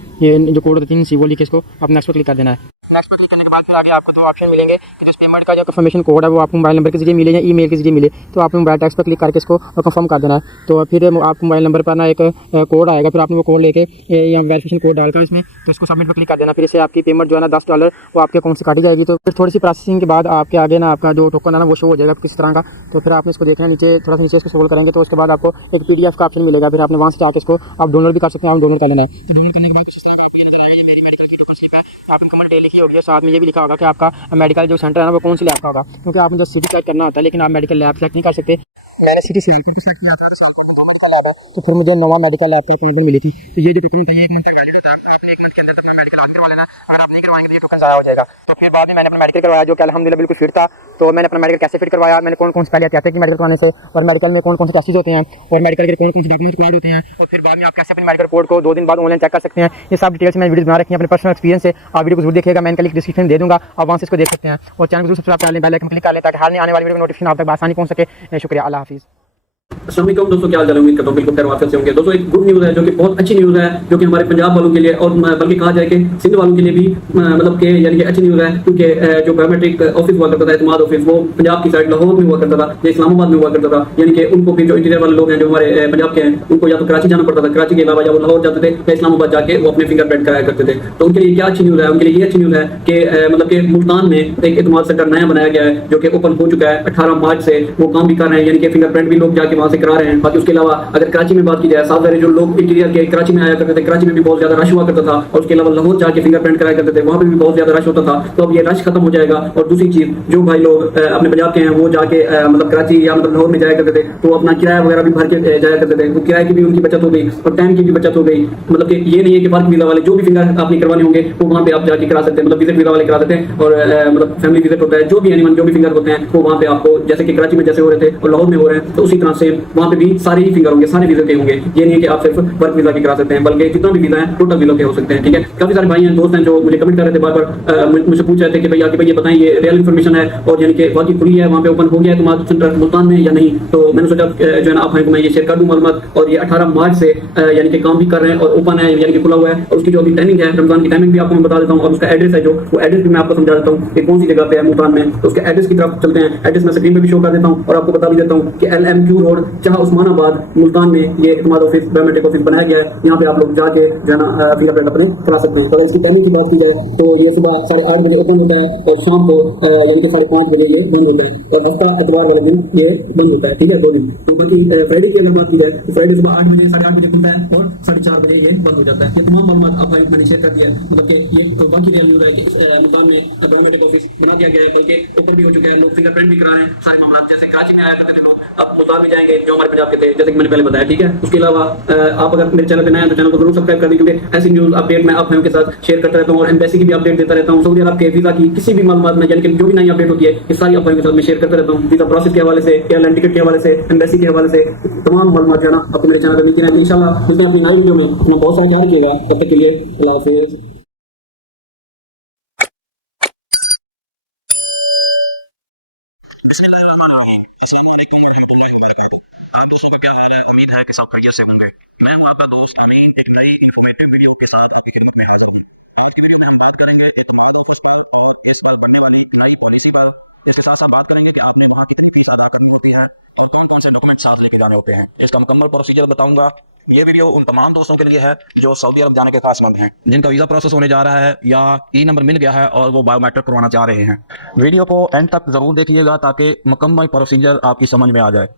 जो कोड होते हैं वो लिख के इसको आप नेक्स्ट पर क्लिक कर देना है। नेक्स्ट पर क्लिक करने के बाद आगे आपको दो ऑप्शन मिलेंगे कि जिस पेमेंट का जो कंफर्मेशन कोड है वो आपको मोबाइल नंबर के जरिए मिले या ईमेल के जरिए मिले, तो आपने मोबाइल टैक्स पर क्लिक करके इसको कंफर्म कर देना है। तो फिर आपको मोबाइल नंबर पर ना एक कोड आएगा, फिर आपने वो कोड लेके या वेरिफिकेशन कोड डालकर इसमें तो इसको सबमिट पर क्लिक कर देना। फिर इससे आपकी पेमेंट जो है ना $10 वो आपके अकाउंट से काटी जाएगी। तो फिर थोड़ी सी प्रोसेसिंग के बाद आपके आगे ना आपका जो टोकन है ना वो शो हो जाएगा किसी तरह का। तो फिर आपने इसको देखना, नीचे थोड़ा सा नीचे इसको स्क्रॉल करेंगे तो उसके बाद आपको एक PDF का ऑप्शन मिलेगा। फिर आपने वहाँ से जाकर इसको आप डाउनलोड भी कर सकते हैं, आप डाउनलोड कर लेना है। तो डाउनलोड करने के बाद कुछ इस तरह आपको ये नजर आएगा, ये मेरी मेडिकल की टोकन स्लिप है। आपने कमर डे लिखी होगी और साथ में ये भी लिखा होगा कि आपका मेडिकल जो सेंटर है ना वो कौन सी लैब का होगा, क्योंकि आपने जो सिटी सेलेक्ट करना होता है लेकिन आप मेडिकल लैब सेलेक्ट नहीं कर सकते। मैंने सिटी सेलेक्ट किया था तो फिर मुझे नवा मेडिकल लैब का अपॉइंटमेंट मिली थी। तो ये जो टोकन होता है एक मिनट तक आपने 1 मिनट के अंदर अपना मेडिकल हाथ करवा लेना। अगर आप नहीं करवाएंगे तो ये टोकन ज़ाया हो जाएगा। तो फिर बाद में मैंने अपना मेडिकल करवाया जो कि अल्हम्दुलिल्लाह बिल्कुल फिट था। तो मैंने अपना मेडिकल कैसे फिट करवाया, मैंने कौन कौन से पहले कहते हैं कि मेडिकल करवाने से और मेडिकल में कौन कौन से टेस्ट होते हैं और मेडिकल के कौन कौन से डॉक्यूमेंट रिक्वायर्ड होते हैं, और फिर बाद में आप कैसे अपने मेडिकल रिपोर्ट को 2 दिन बाद ऑनलाइन चेक कर सकते हैं। ये सब डिटेल्स मैंने वीडियो बना रखी है अपने पर्सनल एक्सपीरियंस से। आप वीडियो को जरूर देखिएगा, मैं इनका लिंक डिस्क्रिप्शन दे दूँगा, आप वहाँ से इसको देख सकते हैं। और चैनल को जरूर सब्सक्राइब कर लें, बेल आइकन क्लिक कर लें ताकि हाल आने वाली वीडियो का नोटिफिकेशन आप तक आसानी पहुँच सके। शुक्रिया, अल्लाह हाफिज़। अस्सलाम वालेकुम दोस्तों, क्या हाल चाल है? उम्मीद करता हूं बिल्कुल खैर वाफियत से होंगे। दोस्तों एक गुड न्यूज़ है जो कि बहुत अच्छी न्यूज़ है, जो कि हमारे पंजाब वालों के लिए और बल्कि कहा जाए कि सिंध वालों के लिए भी मतलब कि यानी कि अच्छी न्यूज़ है, क्योंकि जो बायोमेट्रिक ऑफिस हुआ करता था, एतमाद ऑफिस, वो पंजाब की साइड लाहौर में हुआ करता था या इस्लामाबाद में हुआ करता था। यानी कि उनको भी जो इंटीरियर वाले लोग हैं जो हमारे पंजाब के हैं, उनको या तो कराची जाना पड़ता था, कराची के अलावा या वो लाहौर जाते थे या इस्लामाबाद जाके वो अपने फिंगरप्रिंट कराया करते थे। तो उनके लिए क्या अच्छी न्यूज़ है? उनके लिए ये अच्छी न्यूज़ है कि मतलब कि मुल्तान में एक एतमाद सेंटर नया बनाया गया है जो कि ओपन हो चुका है। 18 मार्च से वो काम भी कर रहे हैं, यानी कि फिंगरप्रिंट भी लोग जाके वहाँ से करा रहे हैं। बाकी उसके अलावा अगर कराची में बात की जाए, साथ जो लोग इंटीरियर के कराची में आया करते थे, कराची में भी बहुत ज्यादा रश हुआ करता था, और उसके अलावा लाहौर जाके फिंगरप्रिंट कराया करते थे, वहाँ पे भी बहुत ज्यादा रश होता था। तो अब ये रश खत्म हो जाएगा। और दूसरी चीज, जो भाई लोग अपने पंजाब के हैं वो जाके मतलब कराची या मतलब लाहौर में जाया करते थे, तो अपना किराया वगैरह भी भर के जाया करते थे, तो किराए की भी उनकी बचत हो गई और टाइम की भी बचत हो गई। मतलब कि ये नहीं है कि वर्क वीजा वाले जो भी फिंगर आपने करवाने होंगे वो वहाँ पे आप जाके करा सकते हैं, मतलब विजिट वीजा वाले करा सकते हैं। और मतलब फैमिली विजिट होता है, जो भी एनिमल जो भी फिंगर होते हैं वो वहाँ पे आपको, जैसे कि कराची में जैसे हो रहे थे और लाहौर में हो रहे हैं, तो उसी तरह से वहाँ पे भी सारे ही फिंगर होंगे, सारे वीजा के होंगे। ये नहीं है कि आप सिर्फ वर्क वीजा के करा सकते हैं, बल्कि जितना भी वीजा है टोटल वीजा के हो सकते हैं। ठीक है, काफी सारे भाई हैं, दोस्त हैं जो मुझे कमेंट कर रहे थे, बार बार मुझसे पूछ रहे थे कि भैया ये बताएं ये रियल इन्फॉर्मेशन है और यानी कि वाकई खुली है, वहाँ पे ओपन हो गया है तुम्हारा सेंटर मुल्तान में या नहीं। तो मैंने सोचा जो है ना आप भाई को मैं ये शेयर कर दूं मालूमात। और ये 18 मार्च से यानी कि काम भी कर रहे हैं और ओपन है, यानी कि खुला हुआ है। और उसकी जो अभी टाइमिंग है, रमजान की टाइमिंग भी आपको मैं बता देता हूँ, और उसका एड्रेस है जो, वो एड्रेस भी मैं आपको समझा देता हूँ कि कौन सी जगह पे है मुल्तान में। तो उसके एड्रेस की तरफ चलते हैं। एड्रेस मैं स्क्रीन पे भी शो कर देता हूँ और आपको बता भी देता हूँ कि LMQ रोड चाह उस्मानाबाद मुल्तान में ये एतमाद ऑफिस बायोमेट्रिक ऑफिस बनाया गया है। यहाँ पे आप लोग जाके जो है ना फिंगरप्रिंट अपने करा सकते हैं। तो इसकी टाइमिंग की बात की जाए तो ये सुबह 8:30 बजे ओपन होता है और शाम को यानी कि 5:30 बजे ये बंद होता है, और हफ्ता इतवार वाले दिन ये बंद होता है। ठीक है, 2 दिन। तो बाकी फ्राइडे की अगर बात की जाए तो फ्राइडे सुबह 8 बजे 8:30 बजे खुलता है और 4:30 बजे ये बंद हो जाता है। ये तमाम मालूमात आप मैंने शेयर कर दिया है। मतलब कि ये बाकी मुल्तान में बायोमेट्रिक ऑफिस बना दिया गया है, बल्कि ओपन भी हो चुका है, लोग फिंगरप्रिंट भी करा रहे हैं। सारे मामला जैसे कराची में आया करते थे लोग, अब मुल्तान में जाएंगे जो हमारे पंजाब के थे, जैसे कि मैंने पहले बताया। ठीक है, उसके अलावा आप अगर मेरे चैनल पे नए हैं तो चैनल को जरूर सब्सक्राइब कर दें, क्योंकि ऐसी न्यूज़ अपडेट मैं आप के साथ शेयर करता रहता हूँ और एम्बेसी की भी अपडेट देता रहता हूँ। सऊदी अरब के वीज़ा की किसी भी मालूमात में, यानी कि जो भी नई अपडेट होती है, ये सारी आप के साथ मैं शेयर करता रहता हूँ। वीज़ा प्रोसेस के हवाले से, एयरलाइन टिकट के हवाले से, एम्बेसी के हवाले से, तमाम मालूमात जो है ना आपको मेरे चैनल पर मिलती है। इंशाल्लाह मिलते हैं अपनी नई वीडियो में। अपना बहुत सारा ख्याल रखिएगा। तब तक के लिए अल्लाह हाफिज़। आप दोस्तों को क्या हाल है? उम्मीद है कि सब बढ़िया से होंगे। मैं हूं आपका दोस्त अमीन, एक नई इन्फॉर्मेटिव वीडियो के साथ आपकी खिदमत में हाजिर हूं। आज की वीडियो में हम बात करेंगे एतमाद ऑफिस में इस साल बनने वाली नई पॉलिसी पर, जिसके साथ साथ बात करेंगे कि आपने दुआ की फी अदा करनी होती है और कौन कौन से डॉक्यूमेंट साथ लेके जाने होते हैं। इसका मुकम्मल प्रोसीजर बताऊंगा। ये वीडियो उन तमाम दोस्तों के लिए है जो सऊदी अरब जाने के खासमंद हैं, जिनका वीज़ा प्रोसेस होने जा रहा है या ई-नंबर मिल गया है और वो बायोमेट्रिक करवाना चाह रहे हैं। वीडियो को एंड तक ज़रूर देखिएगा ताकि मुकम्मल प्रोसीजर आपकी समझ में आ जाए।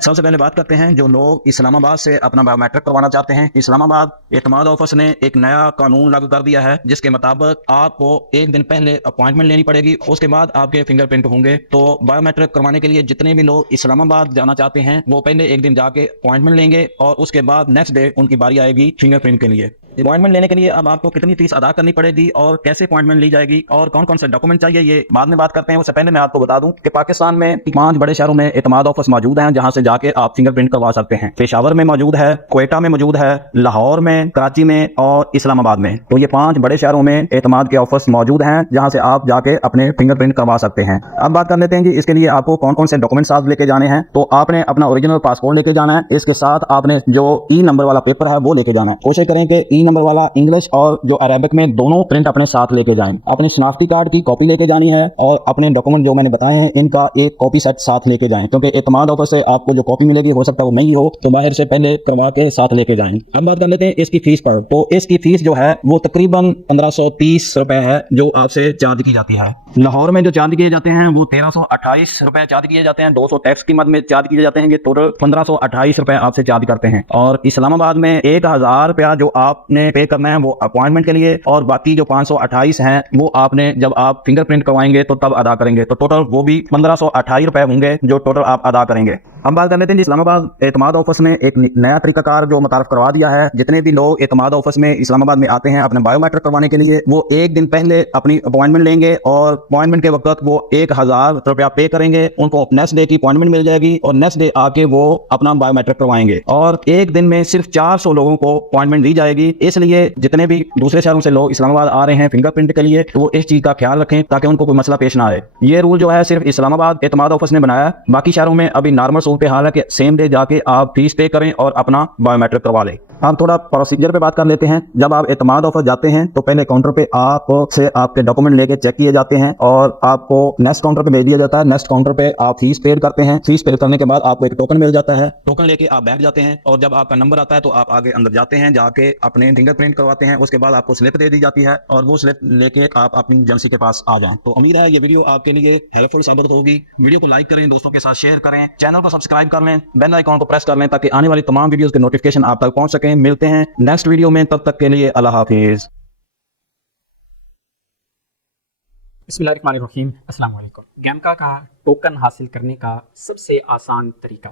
सबसे पहले बात करते हैं जो लोग इस्लामाबाद से अपना बायोमेट्रिक करवाना चाहते हैं। इस्लामाबाद एतमाद ऑफिस ने एक नया कानून लागू कर दिया है, जिसके मुताबिक आपको 1 दिन पहले अपॉइंटमेंट लेनी पड़ेगी, उसके बाद आपके फिंगरप्रिंट होंगे। तो बायोमेट्रिक करवाने के लिए जितने भी लोग इस्लामाबाद जाना चाहते हैं वो पहले 1 दिन जाके अपॉइंटमेंट लेंगे और उसके बाद नेक्स्ट डे उनकी बारी आएगी फिंगरप्रिंट के लिए। अपॉइंटमेंट लेने के लिए अब आपको कितनी फीस अदा करनी पड़ेगी और कैसे अपॉइंटमेंट ली जाएगी और कौन कौन से डॉक्यूमेंट चाहिए, ये बाद में बात करते हैं। उससे पहले मैं आपको बता दूं कि पाकिस्तान में 5 बड़े शहरों में एतमाद ऑफिस मौजूद हैं, जहां से जाके आप फिंगरप्रिंट करवा सकते हैं। पेशावर में मौजूद है, क्वेटा में मौजूद है, लाहौर में, कराची में और इस्लामाबाद में। तो ये 5 बड़े शहरों में एतमाद के ऑफिस मौजूद हैं, जहां से आप जाके अपने फिंगरप्रिंट करवा सकते हैं। अब बात कर लेते हैं कि इसके लिए आपको कौन कौन से डॉक्यूमेंट साथ लेके जाने हैं। तो आपने अपना ओरिजिनल पासपोर्ट लेके जाना है, इसके साथ आपने जो ई-नंबर वाला पेपर है वो लेके जाना है। कोशिश करें कि 3 नंबर वाला इंग्लिश और जो अरेबिक में दोनों प्रिंट अपने साथ लेके जाएं। अपने शनाख्ती कार्ड की कॉपी लेके जानी है और अपने डॉक्यूमेंट जो मैंने बताए हैं इनका एक कॉपी सेट साथ लेके जाएं, क्योंकि एतमाद ऑफिस से आपको जो कॉपी मिलेगी हो सकता है वो महंगी हो, तो बाहर से पहले करवा के साथ लेके जाएं। अब बात कर लेते हैं इसकी फीस पर। तो इसकी फीस जो है वो तकरीबन 1530 रुपए है जो आपसे चार्ज की जाती है। लाहौर में जो चार्ज किए जाते हैं वो 1328 रुपए चार्ज किए जाते हैं, 200 टैक्स की मद में चार्ज किए जाते हैं। ये टोटल 1528 रुपए आपसे चार्ज करते हैं। और इस्लामाबाद में 1000 रुपया जो आपने पे करना है वो अपॉइंटमेंट के लिए, और बाकी जो 528 हैं वो आपने जब आप फिंगरप्रिंट करवाएंगे तो तब अदा करेंगे। तो टोटल वो भी 1528 रुपए होंगे जो टोटल आप अदा करेंगे। हम बात कर लेते हैं इस्लामाबाद एतमाद ऑफिस में एक नया तरीकाकार जो मुतारफ करवा दिया है। जितने भी लोग एतमाद ऑफिस में इस्लामाबाद में आते हैं अपने बायोमेट्रिक करवाने के लिए, वो एक दिन पहले अपनी अपॉइंटमेंट लेंगे और अपॉइंटमेंट के वक्त वो 1000 रुपया पे करेंगे। उनको नेक्स्ट डे की अपॉइंटमेंट मिल जाएगी और नेक्स्ट डे आके वो अपना बायोमेट्रिक करवाएंगे। और एक दिन में सिर्फ 400 लोगों को अपॉइंटमेंट दी जाएगी। इसलिए जितने भी दूसरे शहरों से लोग इस्लामाबाद आ रहे हैं फिंगरप्रिंट के लिए, तो वो इस चीज का ख्याल रखें ताकि उनको कोई मसला पेश ना आए। ये रूल जो है सिर्फ इस्लामाबाद एतमाद ऑफिस ने बनाया है। बाकी शहरों में अभी नॉर्मल सूरत हाल है कि सेम डे जाके आप फीस पे करें और अपना बायोमेट्रिक करवा लें। हम थोड़ा प्रोसीजर पे बात कर लेते हैं। जब आप एतमाद ऑफिस जाते हैं तो पहले काउंटर पे आपसे आपके डॉक्यूमेंट लेके चेक किए जाते हैं और आपको नेक्स्ट काउंटर पे भेज दिया जाता है। नेक्स्ट काउंटर पे आप फीस पे करते हैं। फीस पे करने के बाद आपको एक टोकन मिल जाता है। टोकन लेके आप बैठ जाते हैं और जब आपका नंबर आता है तो आप आगे अंदर जाते हैं, जाके अपने फिंगरप्रिंट करवाते हैं। उसके बाद आपको स्लिप दे दी जाती है और वो स्लिप लेके आप अपनी एजेंसी के पास आ जाएं। तो उम्मीद है ये वीडियो आपके लिए हेल्पफुल साबित होगी। वीडियो को लाइक करें, दोस्तों के साथ शेयर करें, चैनल को सब्सक्राइब कर लें, बेल आइकन को प्रेस कर लें ताकि आने वाली तमाम वीडियोस के नोटिफिकेशन आप तक पहुंच सकें। मिलते हैं नेक्स्ट वीडियो में, तब तक के लिए अल्लाह हाफिज। बिस्मिल्लाहिर्रहमानिर्रहीम। अस्सलाम वालेकुम। गैमका का टोकन हासिल करने का सबसे आसान तरीका,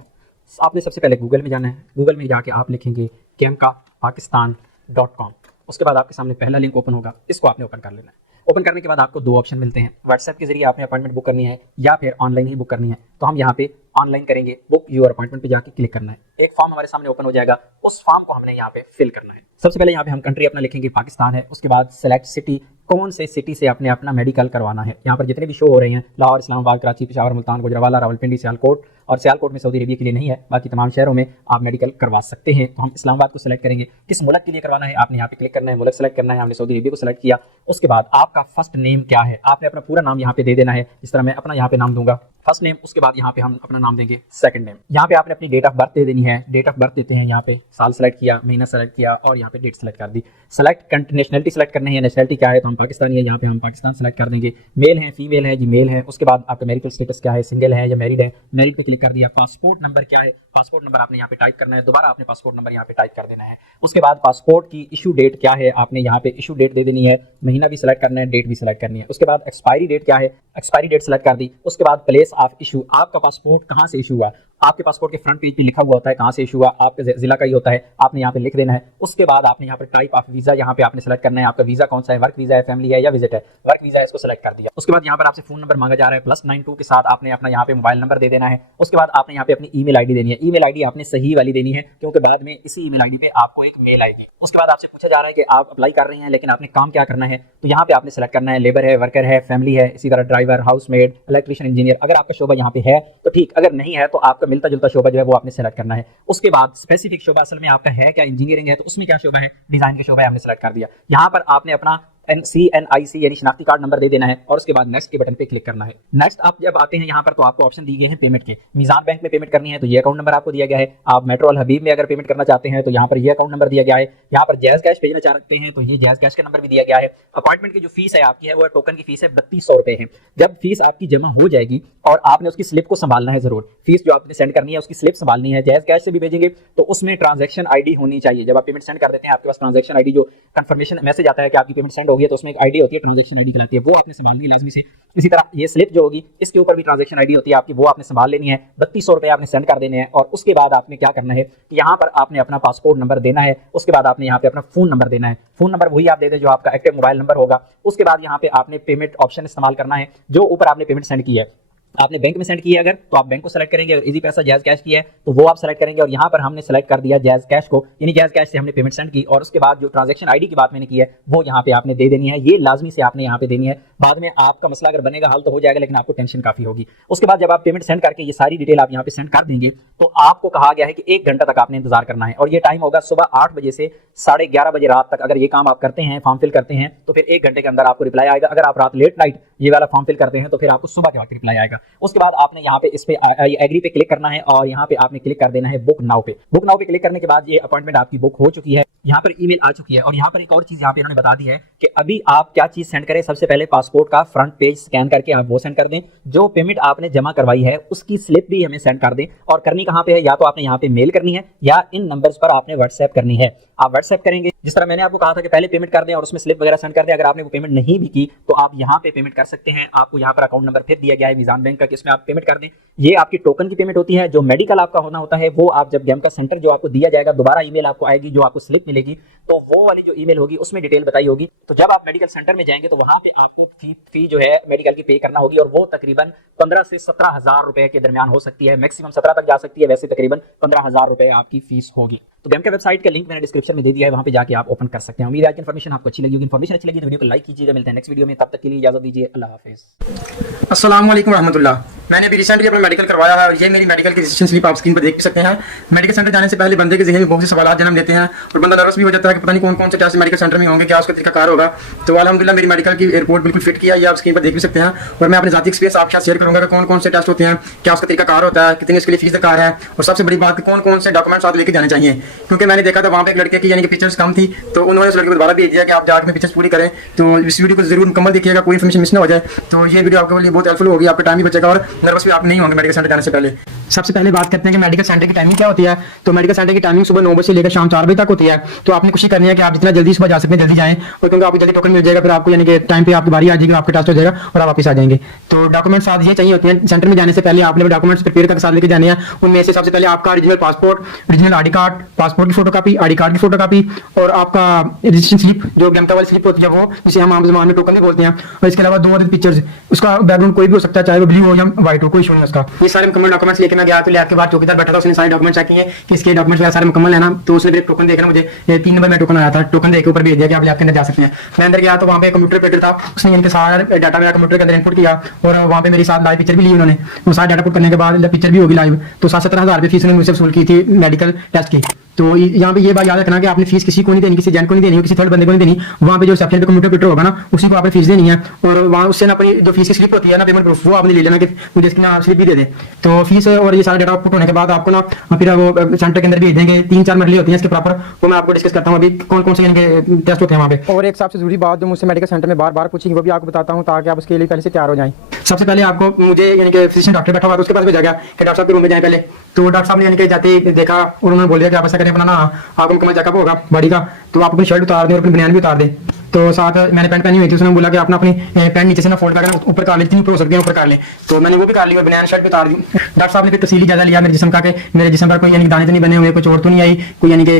आपने सबसे पहले गूगल में जाना है। गूगल में जाके आप लिखेंगे gamkaPakistan.com। उसके बाद आपके सामने पहला लिंक ओपन होगा, इसको आपने ओपन कर लेना है। ओपन करने के बाद आपको 2 ऑप्शन मिलते हैं। व्हाट्सएप के जरिए आपने अपॉइंटमेंट बुक करनी है या फिर ऑनलाइन ही बुक करनी है। तो हम यहाँ पे ऑनलाइन करेंगे। बुक योर अपॉइंटमेंट पे जाके क्लिक करना है। एक फॉर्म हमारे सामने ओपन हो जाएगा, उस फॉर्म को हमने यहाँ पे फिल करना है। सबसे पहले यहाँ पे हम कंट्री अपना लिखेंगे पाकिस्तान है। उसके बाद सेलेक्ट सिटी, कौन से सिटी से आपने अपना मेडिकल करवाना है। यहाँ पर जितने भी शो हो रहे हैं, लाहौर, इस्लामाबाद, कराची, पेशावर, मुल्तान, गुजरावाला, रावलपिंडी, सियालकोट, और सियालकोट में सऊदी अरबिया के लिए नहीं है, बाकी तमाम शहरों में आप मेडिकल करवा सकते हैं। तो हम इस्लामाबाद को सिलेक्ट करेंगे। किस मुल्क के लिए करवाना है आपने यहाँ पे क्लिक करना है, मुल्क सेलेक्ट करना है। हमने सऊदी अरबिया को सिलेक्ट किया। उसके बाद आपका फर्स्ट नेम क्या है, आपने अपना पूरा नाम यहाँ पे दे देना है। इस तरह मैं अपना यहाँ पे नाम दूंगा फर्स्ट नेम। उसके बाद यहाँ पे हम अपना नाम देंगे सेकंड नेम। यहाँ पे आपने अपनी डेट ऑफ बर्थ दे देनी है। डेट ऑफ बर्थ देते हैं, यहाँ पे साल सेलेक्ट किया, महीना सेलेक्ट किया और यहाँ पे डेट सेलेक्ट कर दी। सेलेक्ट नेशनलिटी सेलेक्ट करनी है। नेशनलिटी क्या है, तो हम पाकिस्तानी है, यहाँ पे हम पाकिस्तान सेलेक्ट कर देंगे। मेल है, फीमेल है जी, मेल है। उसके बाद आपका मैरिटल स्टेटस क्या है, सिंगल है या मैरिड है, मैरिड पे क्लिक कर दिया। पासपोर्ट नंबर क्या है, पासपोर्ट नंबर आपने यहाँ पे टाइप करना है। दोबारा आपने पासपोर्ट नंबर यहाँ पे टाइप कर देना है। उसके बाद पासपोर्ट की इशू डेट क्या है, आपने यहाँ पे इशू डेट दे देनी है। महीना भी सिलेक्ट करना है, डेट भी सिलेक्ट करनी है। उसके बाद एक्सपायरी डेट क्या है, एक्सपायरी डेट सेलेक्ट कर दी। उसके बाद प्लेस ऑफ इशू, आपका पासपोर्ट कहाँ से इशू हुआ। आपके पासपोर्ट के फ्रंट पेज पे लिखा हुआ होता है कहाँ से इशू हुआ, आपके जिला का ही होता है, आपने यहाँ पे लिख देना है। उसके बाद आपने यहाँ पे टाइप ऑफ वीजा यहाँ पे आपने सेलेक्ट करना है। आपका वीजा कौन सा है, वर्क वीजा है, फैमिली है या विजिट है। वर्क वीजा है, इसको सेलेक्ट कर दिया। उसके बाद यहाँ पर आपसे फोन नंबर मांगा जा रहा है +92 के साथ आपने अपना यहाँ पे मोबाइल नंबर दे देना है। उसके बाद आपने यहाँ पे अपनी ईमेल आईडी देनी है। ईमेल आईडी आपने सही वाली देनी है, क्योंकि बाद में इसी ईमेल आईडी पे आपको एक मेल आएगी। उसके बाद आपसे पूछा जा रहा है कि आप अप्लाई कर रहे हैं लेकिन आपने काम क्या करना है, तो यहाँ पे आपने सेलेक्ट करना है लेबर है, वर्कर है, फैमिली है, इसी तरह ड्राइवर, हाउसमेड, इलेक्ट्रिशियन, इंजीनियर। अगर आपका शोबा यहाँ पे है तो ठीक, अगर नहीं है तो आपका मिलता जुलता शोबा जो है वो आपने सेलेक्ट करना है। उसके बाद स्पेसिफिक शोबा असल में आपका है क्या, इंजीनियरिंग है तो उसमें क्या शोबा है, डिजाइन का शोबा है, हमने सेलेक्ट कर दिया। यहाँ पर आपने अपना NCNIC यानी शनाख्ती कार्ड नंबर दे देना है और उसके बाद नेक्स्ट के बटन पे क्लिक करना है। नेक्स्ट आप जब आते हैं यहाँ पर तो आपको ऑप्शन दिए गए हैं पेमेंट के। मीज़ान बैंक में पेमेंट करनी है तो ये अकाउंट नंबर आपको दिया गया है। आप मेट्रो अल हबीब में अगर पेमेंट करना चाहते हैं तो यहाँ पर ये अकाउंट नंबर दिया गया है। यहाँ पर जैज़ कैश भेजना चाहते हैं तो ये जैज़ कैश का नंबर भी दिया गया है। अपॉइंटमेंट की जो फीस है आपकी है वो टोकन की फीस है 3200 रुपए है। जब फीस आपकी जमा हो जाएगी और आपने उसकी स्लिप को संभालना है जरूर, फीस जो आपने सेंड करनी है उसकी स्लिप संभालनी है। जैज़ कैश से भी भेजेंगे तो उसमें ट्रांजैक्शन आईडी होनी चाहिए। जब आप पेमेंट सेंड कर देते हैं आपके पास ट्रांजैक्शन आईडी जो कंफर्मेशन मैसेज आता है कि आपकी पेमेंट सेंड हो गई है तो उसमें एक आईडी होती है, ट्रांजैक्शन आईडी कहलाती है, वो आपने संभालनी है लाजमी से। इसी तरह ये स्लिप जो होगी इसके ऊपर भी ट्रांजैक्शन आईडी होती है आपकी, वो आपने संभाल लेनी है। 3200 रुपए आपने सेंड कर देने हैं और उसके बाद आपने क्या करना है कि यहाँ पर आपने अपना पासपोर्ट नंबर देना है। उसके बाद आपने यहाँ पे अपना फोन नंबर देना है। फोन नंबर वही आप दे दें जो आपका एक्टिव मोबाइल नंबर होगा। उसके बाद यहाँ पे आपने पेमेंट ऑप्शन इस्तेमाल करना है जो ऊपर आपने पेमेंट सेंड की है। आपने बैंक में सेंड किया अगर तो आप बैंक को सेलेक्ट करेंगे, अगर इजी पैसा जैज कैश किया है तो वो आप सेलेक्ट करेंगे। और यहाँ पर हमने सेलेक्ट कर दिया जैज कैश को, यानी जैज कैश से हमने पेमेंट सेंड की और उसके बाद जो ट्रांजैक्शन आईडी की बात मैंने की है वो यहाँ पे आपने दे देनी है। ये लाजमी से आपने यहाँ पे देनी है। बाद में आपका मसला अगर बनेगा हल तो हो जाएगा, लेकिन आपको टेंशन काफी होगी। उसके बाद जब आप पेमेंट सेंड करके ये सारी डिटेल आप यहाँ पे सेंड कर देंगे तो आपको कहा गया है कि 1 घंटा तक आपने इंतजार करना है। और ये टाइम होगा सुबह 8 बजे से 11:30 बजे रात तक। अगर ये काम आप करते हैं, फॉर्म फिल करते हैं, तो फिर 1 घंटे के अंदर आपको रिप्लाई आएगा। अगर आप रात लेट नाइट ये वाला फॉर्म फिल करते हैं तो फिर आपको सुबह के वक्त रिप्लाई आएगा। उसके बाद आपने यहाँ पे इस पे एग्री पे क्लिक करना है और यहाँ पे आपने क्लिक कर देना है बुक नाउ पे। बुक नाउ पे क्लिक करने के बाद ये अपॉइंटमेंट आपकी बुक हो चुकी है। यहाँ पर ईमेल आ चुकी है और यहाँ पर एक और चीज यहाँ पे इन्होंने बता दी है कि अभी आप क्या चीज सेंड करें। सबसे पहले पासपोर्ट का फ्रंट पेज स्कैन करके आप वो सेंड कर दें। जो पेमेंट आपने जमा करवाई है उसकी स्लिप भी हमें सेंड कर दें। और करनी कहाँ पे है, या तो आपने यहाँ पे मेल करनी है या इन नंबर्स पर आपने व्हाट्सएप करनी है। आप व्हाट्सएप करेंगे, जिस तरह मैंने आपको कहा था कि पहले पेमेंट कर दें और उसमें स्लिप वगैरह सेंड कर दें। अगर आपने वो पेमेंट नहीं भी की तो आप यहाँ पे पेमेंट कर सकते हैं। आपको यहाँ पर अकाउंट नंबर फिर दिया गया है मीजान बैंक का, कि इसमें आप पेमेंट कर दें। ये आपकी टोकन की पेमेंट होती है। जो मेडिकल आपका होना होता है वो आप जब गेम का सेंटर जो आपको दिया जाएगा, दोबारा ईमेल आपको आएगी, जो आपको स्लिप मिलेगी, तो वो वाली जो ईमेल होगी उसमें डिटेल बताई होगी। तो जब आप मेडिकल सेंटर में जाएंगे तो वहां पे आपको फी जो है मेडिकल की पे करना होगी और वो तकरीबन 15 से 17,000 रुपए के दरमियान हो सकती है। मैक्सिमम 17 तक जा सकती है, वैसे तकरीबन 15,000 रुपए आपकी फीस होगी। तो गेम के वेबसाइट का लिंक मैंने डिस्क्रिप्शन में दे दिया है, वहां पे जाके आप ओपन कर सकते हैं। उम्मीद है आज की इन्फॉर्मेशन आपको अच्छी लगी होगी। इन्फॉर्मेशन अच्छी लगी तो वीडियो को लाइक कीजिएगा। मिलते हैं नेक्स्ट वीडियो में, तब तक के लिए इजाजत दीजिए। अल्लाह हाफिज़। अस्सलाम वालेकुम रहमतुल्लाह। मैंने अभी रिसेंटली अपना मेडिकल करवाया है और ये मेरी मेडिकल की रजिस्ट्रेशन स्लिप आप स्क्रीन पर देख सकते हैं। मेडिकल सेंटर जाने से पहले बंदे के ज़हन में बहुत से सवाल जन्म देते हैं और बंदा नर्वस भी हो जाता है कि पता नहीं कौन कौन से टेस्ट मेडिकल सेंटर में होंगे, क्या उसका तरीकाकार होगा। तो अल्हम्दुलिल्लाह मेरी मेडिकल की रिपोर्ट बिल्कुल फिट किया, ये आप स्क्रीन पर देख भी सकते हैं। और मैं अपने ज़ाती एक्सपीरियंस आपके साथ शेयर करूँगा कि कौन कौन से टेस्ट होते हैं, क्या उसका तरीकाकार होता है, कितनी इसके लिए फीस दरकार है, और सबसे बड़ी बात कौन कौन से डॉक्यूमेंट्स साथ लेके जाने चाहिए। क्योंकि मैंने देखा था वहाँ पे एक लड़के की यानी कि पिक्चर्स कम थी, तो उन्होंने उस लड़के को दोबारा भेज दिया कि आप जाकर में पिक्चर्स पूरी करें। तो इस वीडियो को जरूर मुकम्मल देखिएगा, कोई इन्फॉर्मेशन मिस ना हो जाए। तो ये वीडियो आपके लिए बहुत हेल्पफुल होगी, आपका टाइम भी बचेगा और नर्वस भी आप नहीं होंगे मेडिकल सेंटर जाने से पहले। सबसे पहले बात करते हैं कि मेडिकल सेंटर की टाइमिंग क्या होती है। तो मेडिकल सेंटर की टाइमिंग सुबह 9 बजे से लेकर शाम 4 बजे तक होती है। तो आपने कोशिश करनी है कि आप जितना जल्दी सुबह जा सकते हैं जल्दी जाएं, और क्योंकि आपको जल्दी टोकन मिल जाएगा, फिर आपको यानी कि टाइम पे आपकी बारी आ जाएगी, आपका टेस्ट हो जाएगा और आप वापस आ जाएंगे। तो डॉक्यूमेंट्स साथ ये चाहिए होते हैं। सेंटर में जाने से पहले आपने डॉक्यूमेंट्स प्रिपेयर करके साथ लेके जाने हैं। उनमें से सबसे पहले आपका original passport, original ID card, passport की फोटोकॉपी, आईडी कार्ड की फोटोकॉपी और आपका रजिस्ट्रेशन स्लिप जो गैमका वाली स्लिप होती है वो, जिसे हम आम ज़बान में टोकन भी बोलते हैं। और इसके अलावा 2 पिक्चर्स, उसका बैकग्राउंड कोई भी हो सकता है, चाहे वो ब्लू हो या व्हाइट हो, कोई इशू नहीं उसका। ये सारे मुकम्मल डॉक्यूमेंट्स लेके मैं गया, तो लैब के बाद चौकीदार बैठा था, उसने सारे डॉक्यूमेंट्स चेक किए कि इसके डॉक्यूमेंट्स वगैरह सारे मुकम्मल है ना। तो उसने फिर टोकन देखना, मुझे 3 नंबर में टोकन आया था, टोकन देके ऊपर भेज दिया कि आप लैब के अंदर जा सकते हैं। मैं अंदर गया तो वहाँ पे कंप्यूटर ऑपरेटर था, उसने इनके सारा डाटा मेरा कंप्यूटर के अंदर इनपुट किया और वहाँ पे मेरी साथ लाइव पिक्चर भी ली उन्होंने। वो सारा डाटा पुट करने के बाद पिक्चर भी होगी लाइव। तो 17,000 रुपये फीस उन्होंने मुझसे वसूल की थी मेडिकल टेस्ट की। तो यहाँ पे ये बात याद रखना कि आपने फीस किसी को नहीं देनी, किसी एजेंट को नहीं देनी, किसी थर्ड बंदे को नहीं देनी। वहाँ पे जो रिसेप्शन पे कंप्यूटर ऑपरेटर होगा ना, उसी को आपने फीस देनी है। और वहाँ उससे ना अपनी जो फीस की स्लिप होती है ना, पेमेंट प्रूफ, वो आपने ले लेना कि मुझे इसकी ना स्लिप भी दे दे। तो फीस और ये सारा डाटा पुट होने के बाद आपको ना फिर वो सेंटर के अंदर भेज देंगे। 3-4 मरहले होती हैं इसके प्रॉपर, वो मैं आपको डिस्कस करता हूँ अभी कौन कौन से इनके टेस्ट होते हैं वहाँ पे। और एक सबसे जरूरी बात जो मुझसे मेडिकल सेंटर में बार बार पूछी, वो भी आपको बताता हूँ ताकि आप उसके लिए पहले से तैयार हो जाएं। सबसे पहले आपको मुझे यानी कि फिजिशियन डॉक्टर बैठा हुआ था, उसके पास भेजा गया कि डॉक्टर साहब के रूम में जाएं पहले। तो डॉक्टर साहब ने यानी कि जाते ही देखा और उन्होंने बोल दिया कि आप ऐसा करें, अपना ना आपको मुकम्मल चेकअप होगा बॉडी का, तो आप अपनी शर्ट उतार दें और अपनी बनियान भी उतार दें। तो साथ मैंने पैंट पहनी हुई थी, उसने बोला कि अपना अपनी पैंट नीचे से ना फोल्ड करके ऊपर कर ले, जितनी ऊपर हो सकती है ऊपर कर ले। तो मैंने वो भी कर ली और बनियान शर्ट भी उतार दी। डॉक्टर साहब ने फिर तफसीली जायजा लिया मेरे जिस्म का, कि मेरे जिस्म पर कोई यानी दाने तो नहीं बने हुए, कोई चोट तो नहीं आई, कोई यानी कि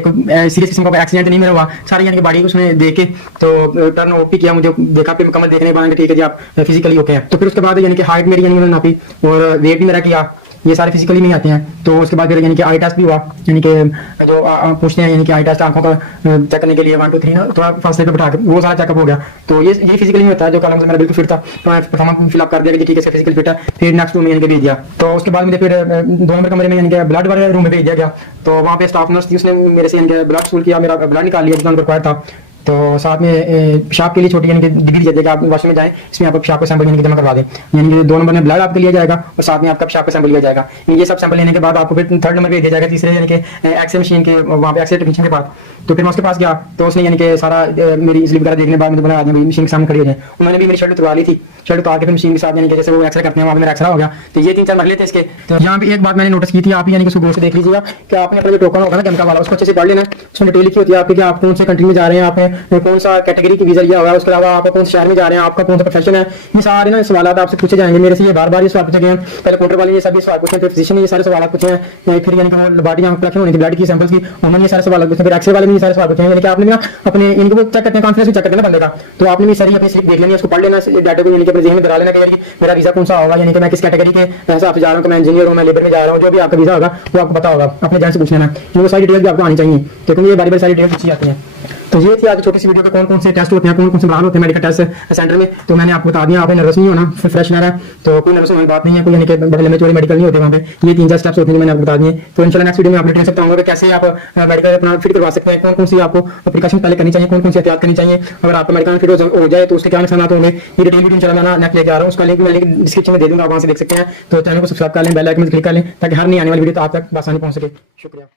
सीरियस किस्म का एक्सीडेंट नहीं मेरा हुआ। सारी यानी कि बॉडी उसने देख के तो टर्न ओपी किया, मुझे देखा फिर मुकम्मल देखने के बाद ठीक है जी आप फिजिकली ओके हैं। तो फिर उसके बाद यानी कि हाइट मेरी यानी उन्होंने नापी और वेट भी मेरा किया, ये सारे फिजिकली नहीं आते हैं। तो उसके बाद फिर यानी कि आई टेस्ट भी हुआ, यानी कि जो पूछते हैं यानी कि आई टेस्ट आंखों का चेक करने के लिए 1 2 3 ना थोड़ा फर्स्ट पे बैठा के वो सारा चेकअप हो गया। तो ये फिजिकली नहीं होता है, जो कलम से मेरा बिल्कुल फिट था, तो मैं फॉर्म फिलअप कर दिया कि ठीक है फिजिकल फिट है। फिर नेक्स्ट रूम में यानी कि भेज दिया। तो उसके बाद मुझे फिर 2 नंबर कमरे में यानी कि ब्लड वाले रूम में भेज दिया गया। तो वहाँ पे स्टाफ नर्स थी, उसने मेरे से यानी कि ब्लड वसूल किया, मेरा ब्लड निकाल लिया जितना रिक्वायर्ड था। तो साथ में पेशाब के लिए छोटी यानी कि डिग्री दिया जाएगा, आप वॉशरूम में जाएं, इसमें आप पेशाब का सैंपल यानी कि जमा करवा दें। यानी कि 2 नंबर में ब्लड आपके लिया जाएगा और साथ में आपका पेशाब का सैंपल लिया जाएगा। ये सब सैंपल लेने के बाद आपको फिर 3rd नंबर पे दिया जाएगा, तीसरे यानी कि एक्सरे मशीन के वहाँ पे एक्सरे टेक्नीशियन के पास। तो फिर मैं उसके पास गया तो उसने यानी कि सारा मेरी स्लिप वगैरह देखने के बाद मुझे बोला आदमी मशीन के सामने खड़ी हो जाए। उन्होंने भी मेरी शर्ट उतरवा ली थी, शर्ट उतार के फिर मशीन के साथ यानी कि जैसे वो एक्सरे करते हैं वहाँ मेरा एक्सरा हो गया। तो ये 3-4 मरहले थे इसके। तो यहाँ पे एक बात मैंने नोटिस की थी, आप यानी कि सुबह से देख लीजिएगा कि आपने अपना जो टोकन होगा ना गमका वाला, उसको अच्छे से पढ़ लेना। उसमें डिटेल लिखी होती है आपकी कि आप कौन से कंट्री में जा रहे हैं, आपने कौन सा कैटेगरी की वीजा लिया हुआ है, उसके अलावा आप कौन से शहर में जा रहे हैं, आपका कौन सा प्रोफेशन है, ये सारे ना सवाल आपसे पूछे जाएंगे। मेरे से ये बार बार ये सवाल पूछे गए हैं, पहले काउंटर वाले ये सभी सवाल पूछे, फिर फिजिशियन ने ये सारे सवाल पूछे हैं, फिर यानी कि बॉडी कलेक्शन होनी थी ब्लड की सैंपल्स की, उन्होंने ये सारे सवाल पूछे, फिर एक्सरे वाले ने ये सारे सवाल पूछे हैं। यानी कि आपने ना अपने इनको चेक करते हैं, कॉन्फिडेंस भी चेक करते हैं ना बंदे का, तो आपने भी सारी अपनी स्लिप देख लेनी है, उसको पढ़ लेना, डाटा को यानी कि अपने ज़हन में बना लेना कि मेरा वीजा कौन सा होगा, यानी कि मैं किस कैटेगरी के हिसाब से जा रहा हूँ, मैं इंजीनियर हूँ, मैं लेबर में जा रहा हूँ, जो भी आपका वीजा होगा वो आपको पता होगा, अपने जान से पूछ लेना, वो सारी डिटेल्स भी आपको आनी चाहिए, क्योंकि ये बारी बारी सारी डिटेल्स पूछी जाती हैं। तो ये थी आज छोटी सी वीडियो का कौन कौन से टेस्ट होते हैं, कौन कौन से मराहल होते हैं मेडिकल टेस्ट सेंटर में, तो मैंने आपको बता दिया। आपने नर्वस नहीं होना, फिर फ्रेश रहना है, तो कोई नर्वस होने की बात नहीं है, कोई यानी कि बड़े लंबे चौड़े मेडिकल नहीं होते वहाँ पे, ये 3-4 स्टेप्स होते हैं मैंने आपको बता दिए। तो इंशाल्लाह नेक्स्ट वीडियो में आप डिटेल से बताऊंगा कि कैसे आप मेडिकल अपना फिट करवा सकते हैं, कौन कौन सी आपको प्रिकॉशन पहले करनी चाहिए, कौन कौन सी एहतियात करनी चाहिए, अगर आपका मेडिकल फिट हो जाए तो उसके क्या नुकसान होंगे, ये डिटेल वीडियो इंशाल्लाह मैं नेक्स्ट लेके आ रहा हूँ, उसका लिंक मैं डिस्क्रिप्शन में दे दूंगा, आप वहाँ से देख सकते हैं। तो चैनल को सब्सक्राइब कर लें, बेल आइकन में क्लिक कर लें, ताकि हर नई आने वाली वीडियो तो आप तक आसानी पहुँच सके। शुक्रिया।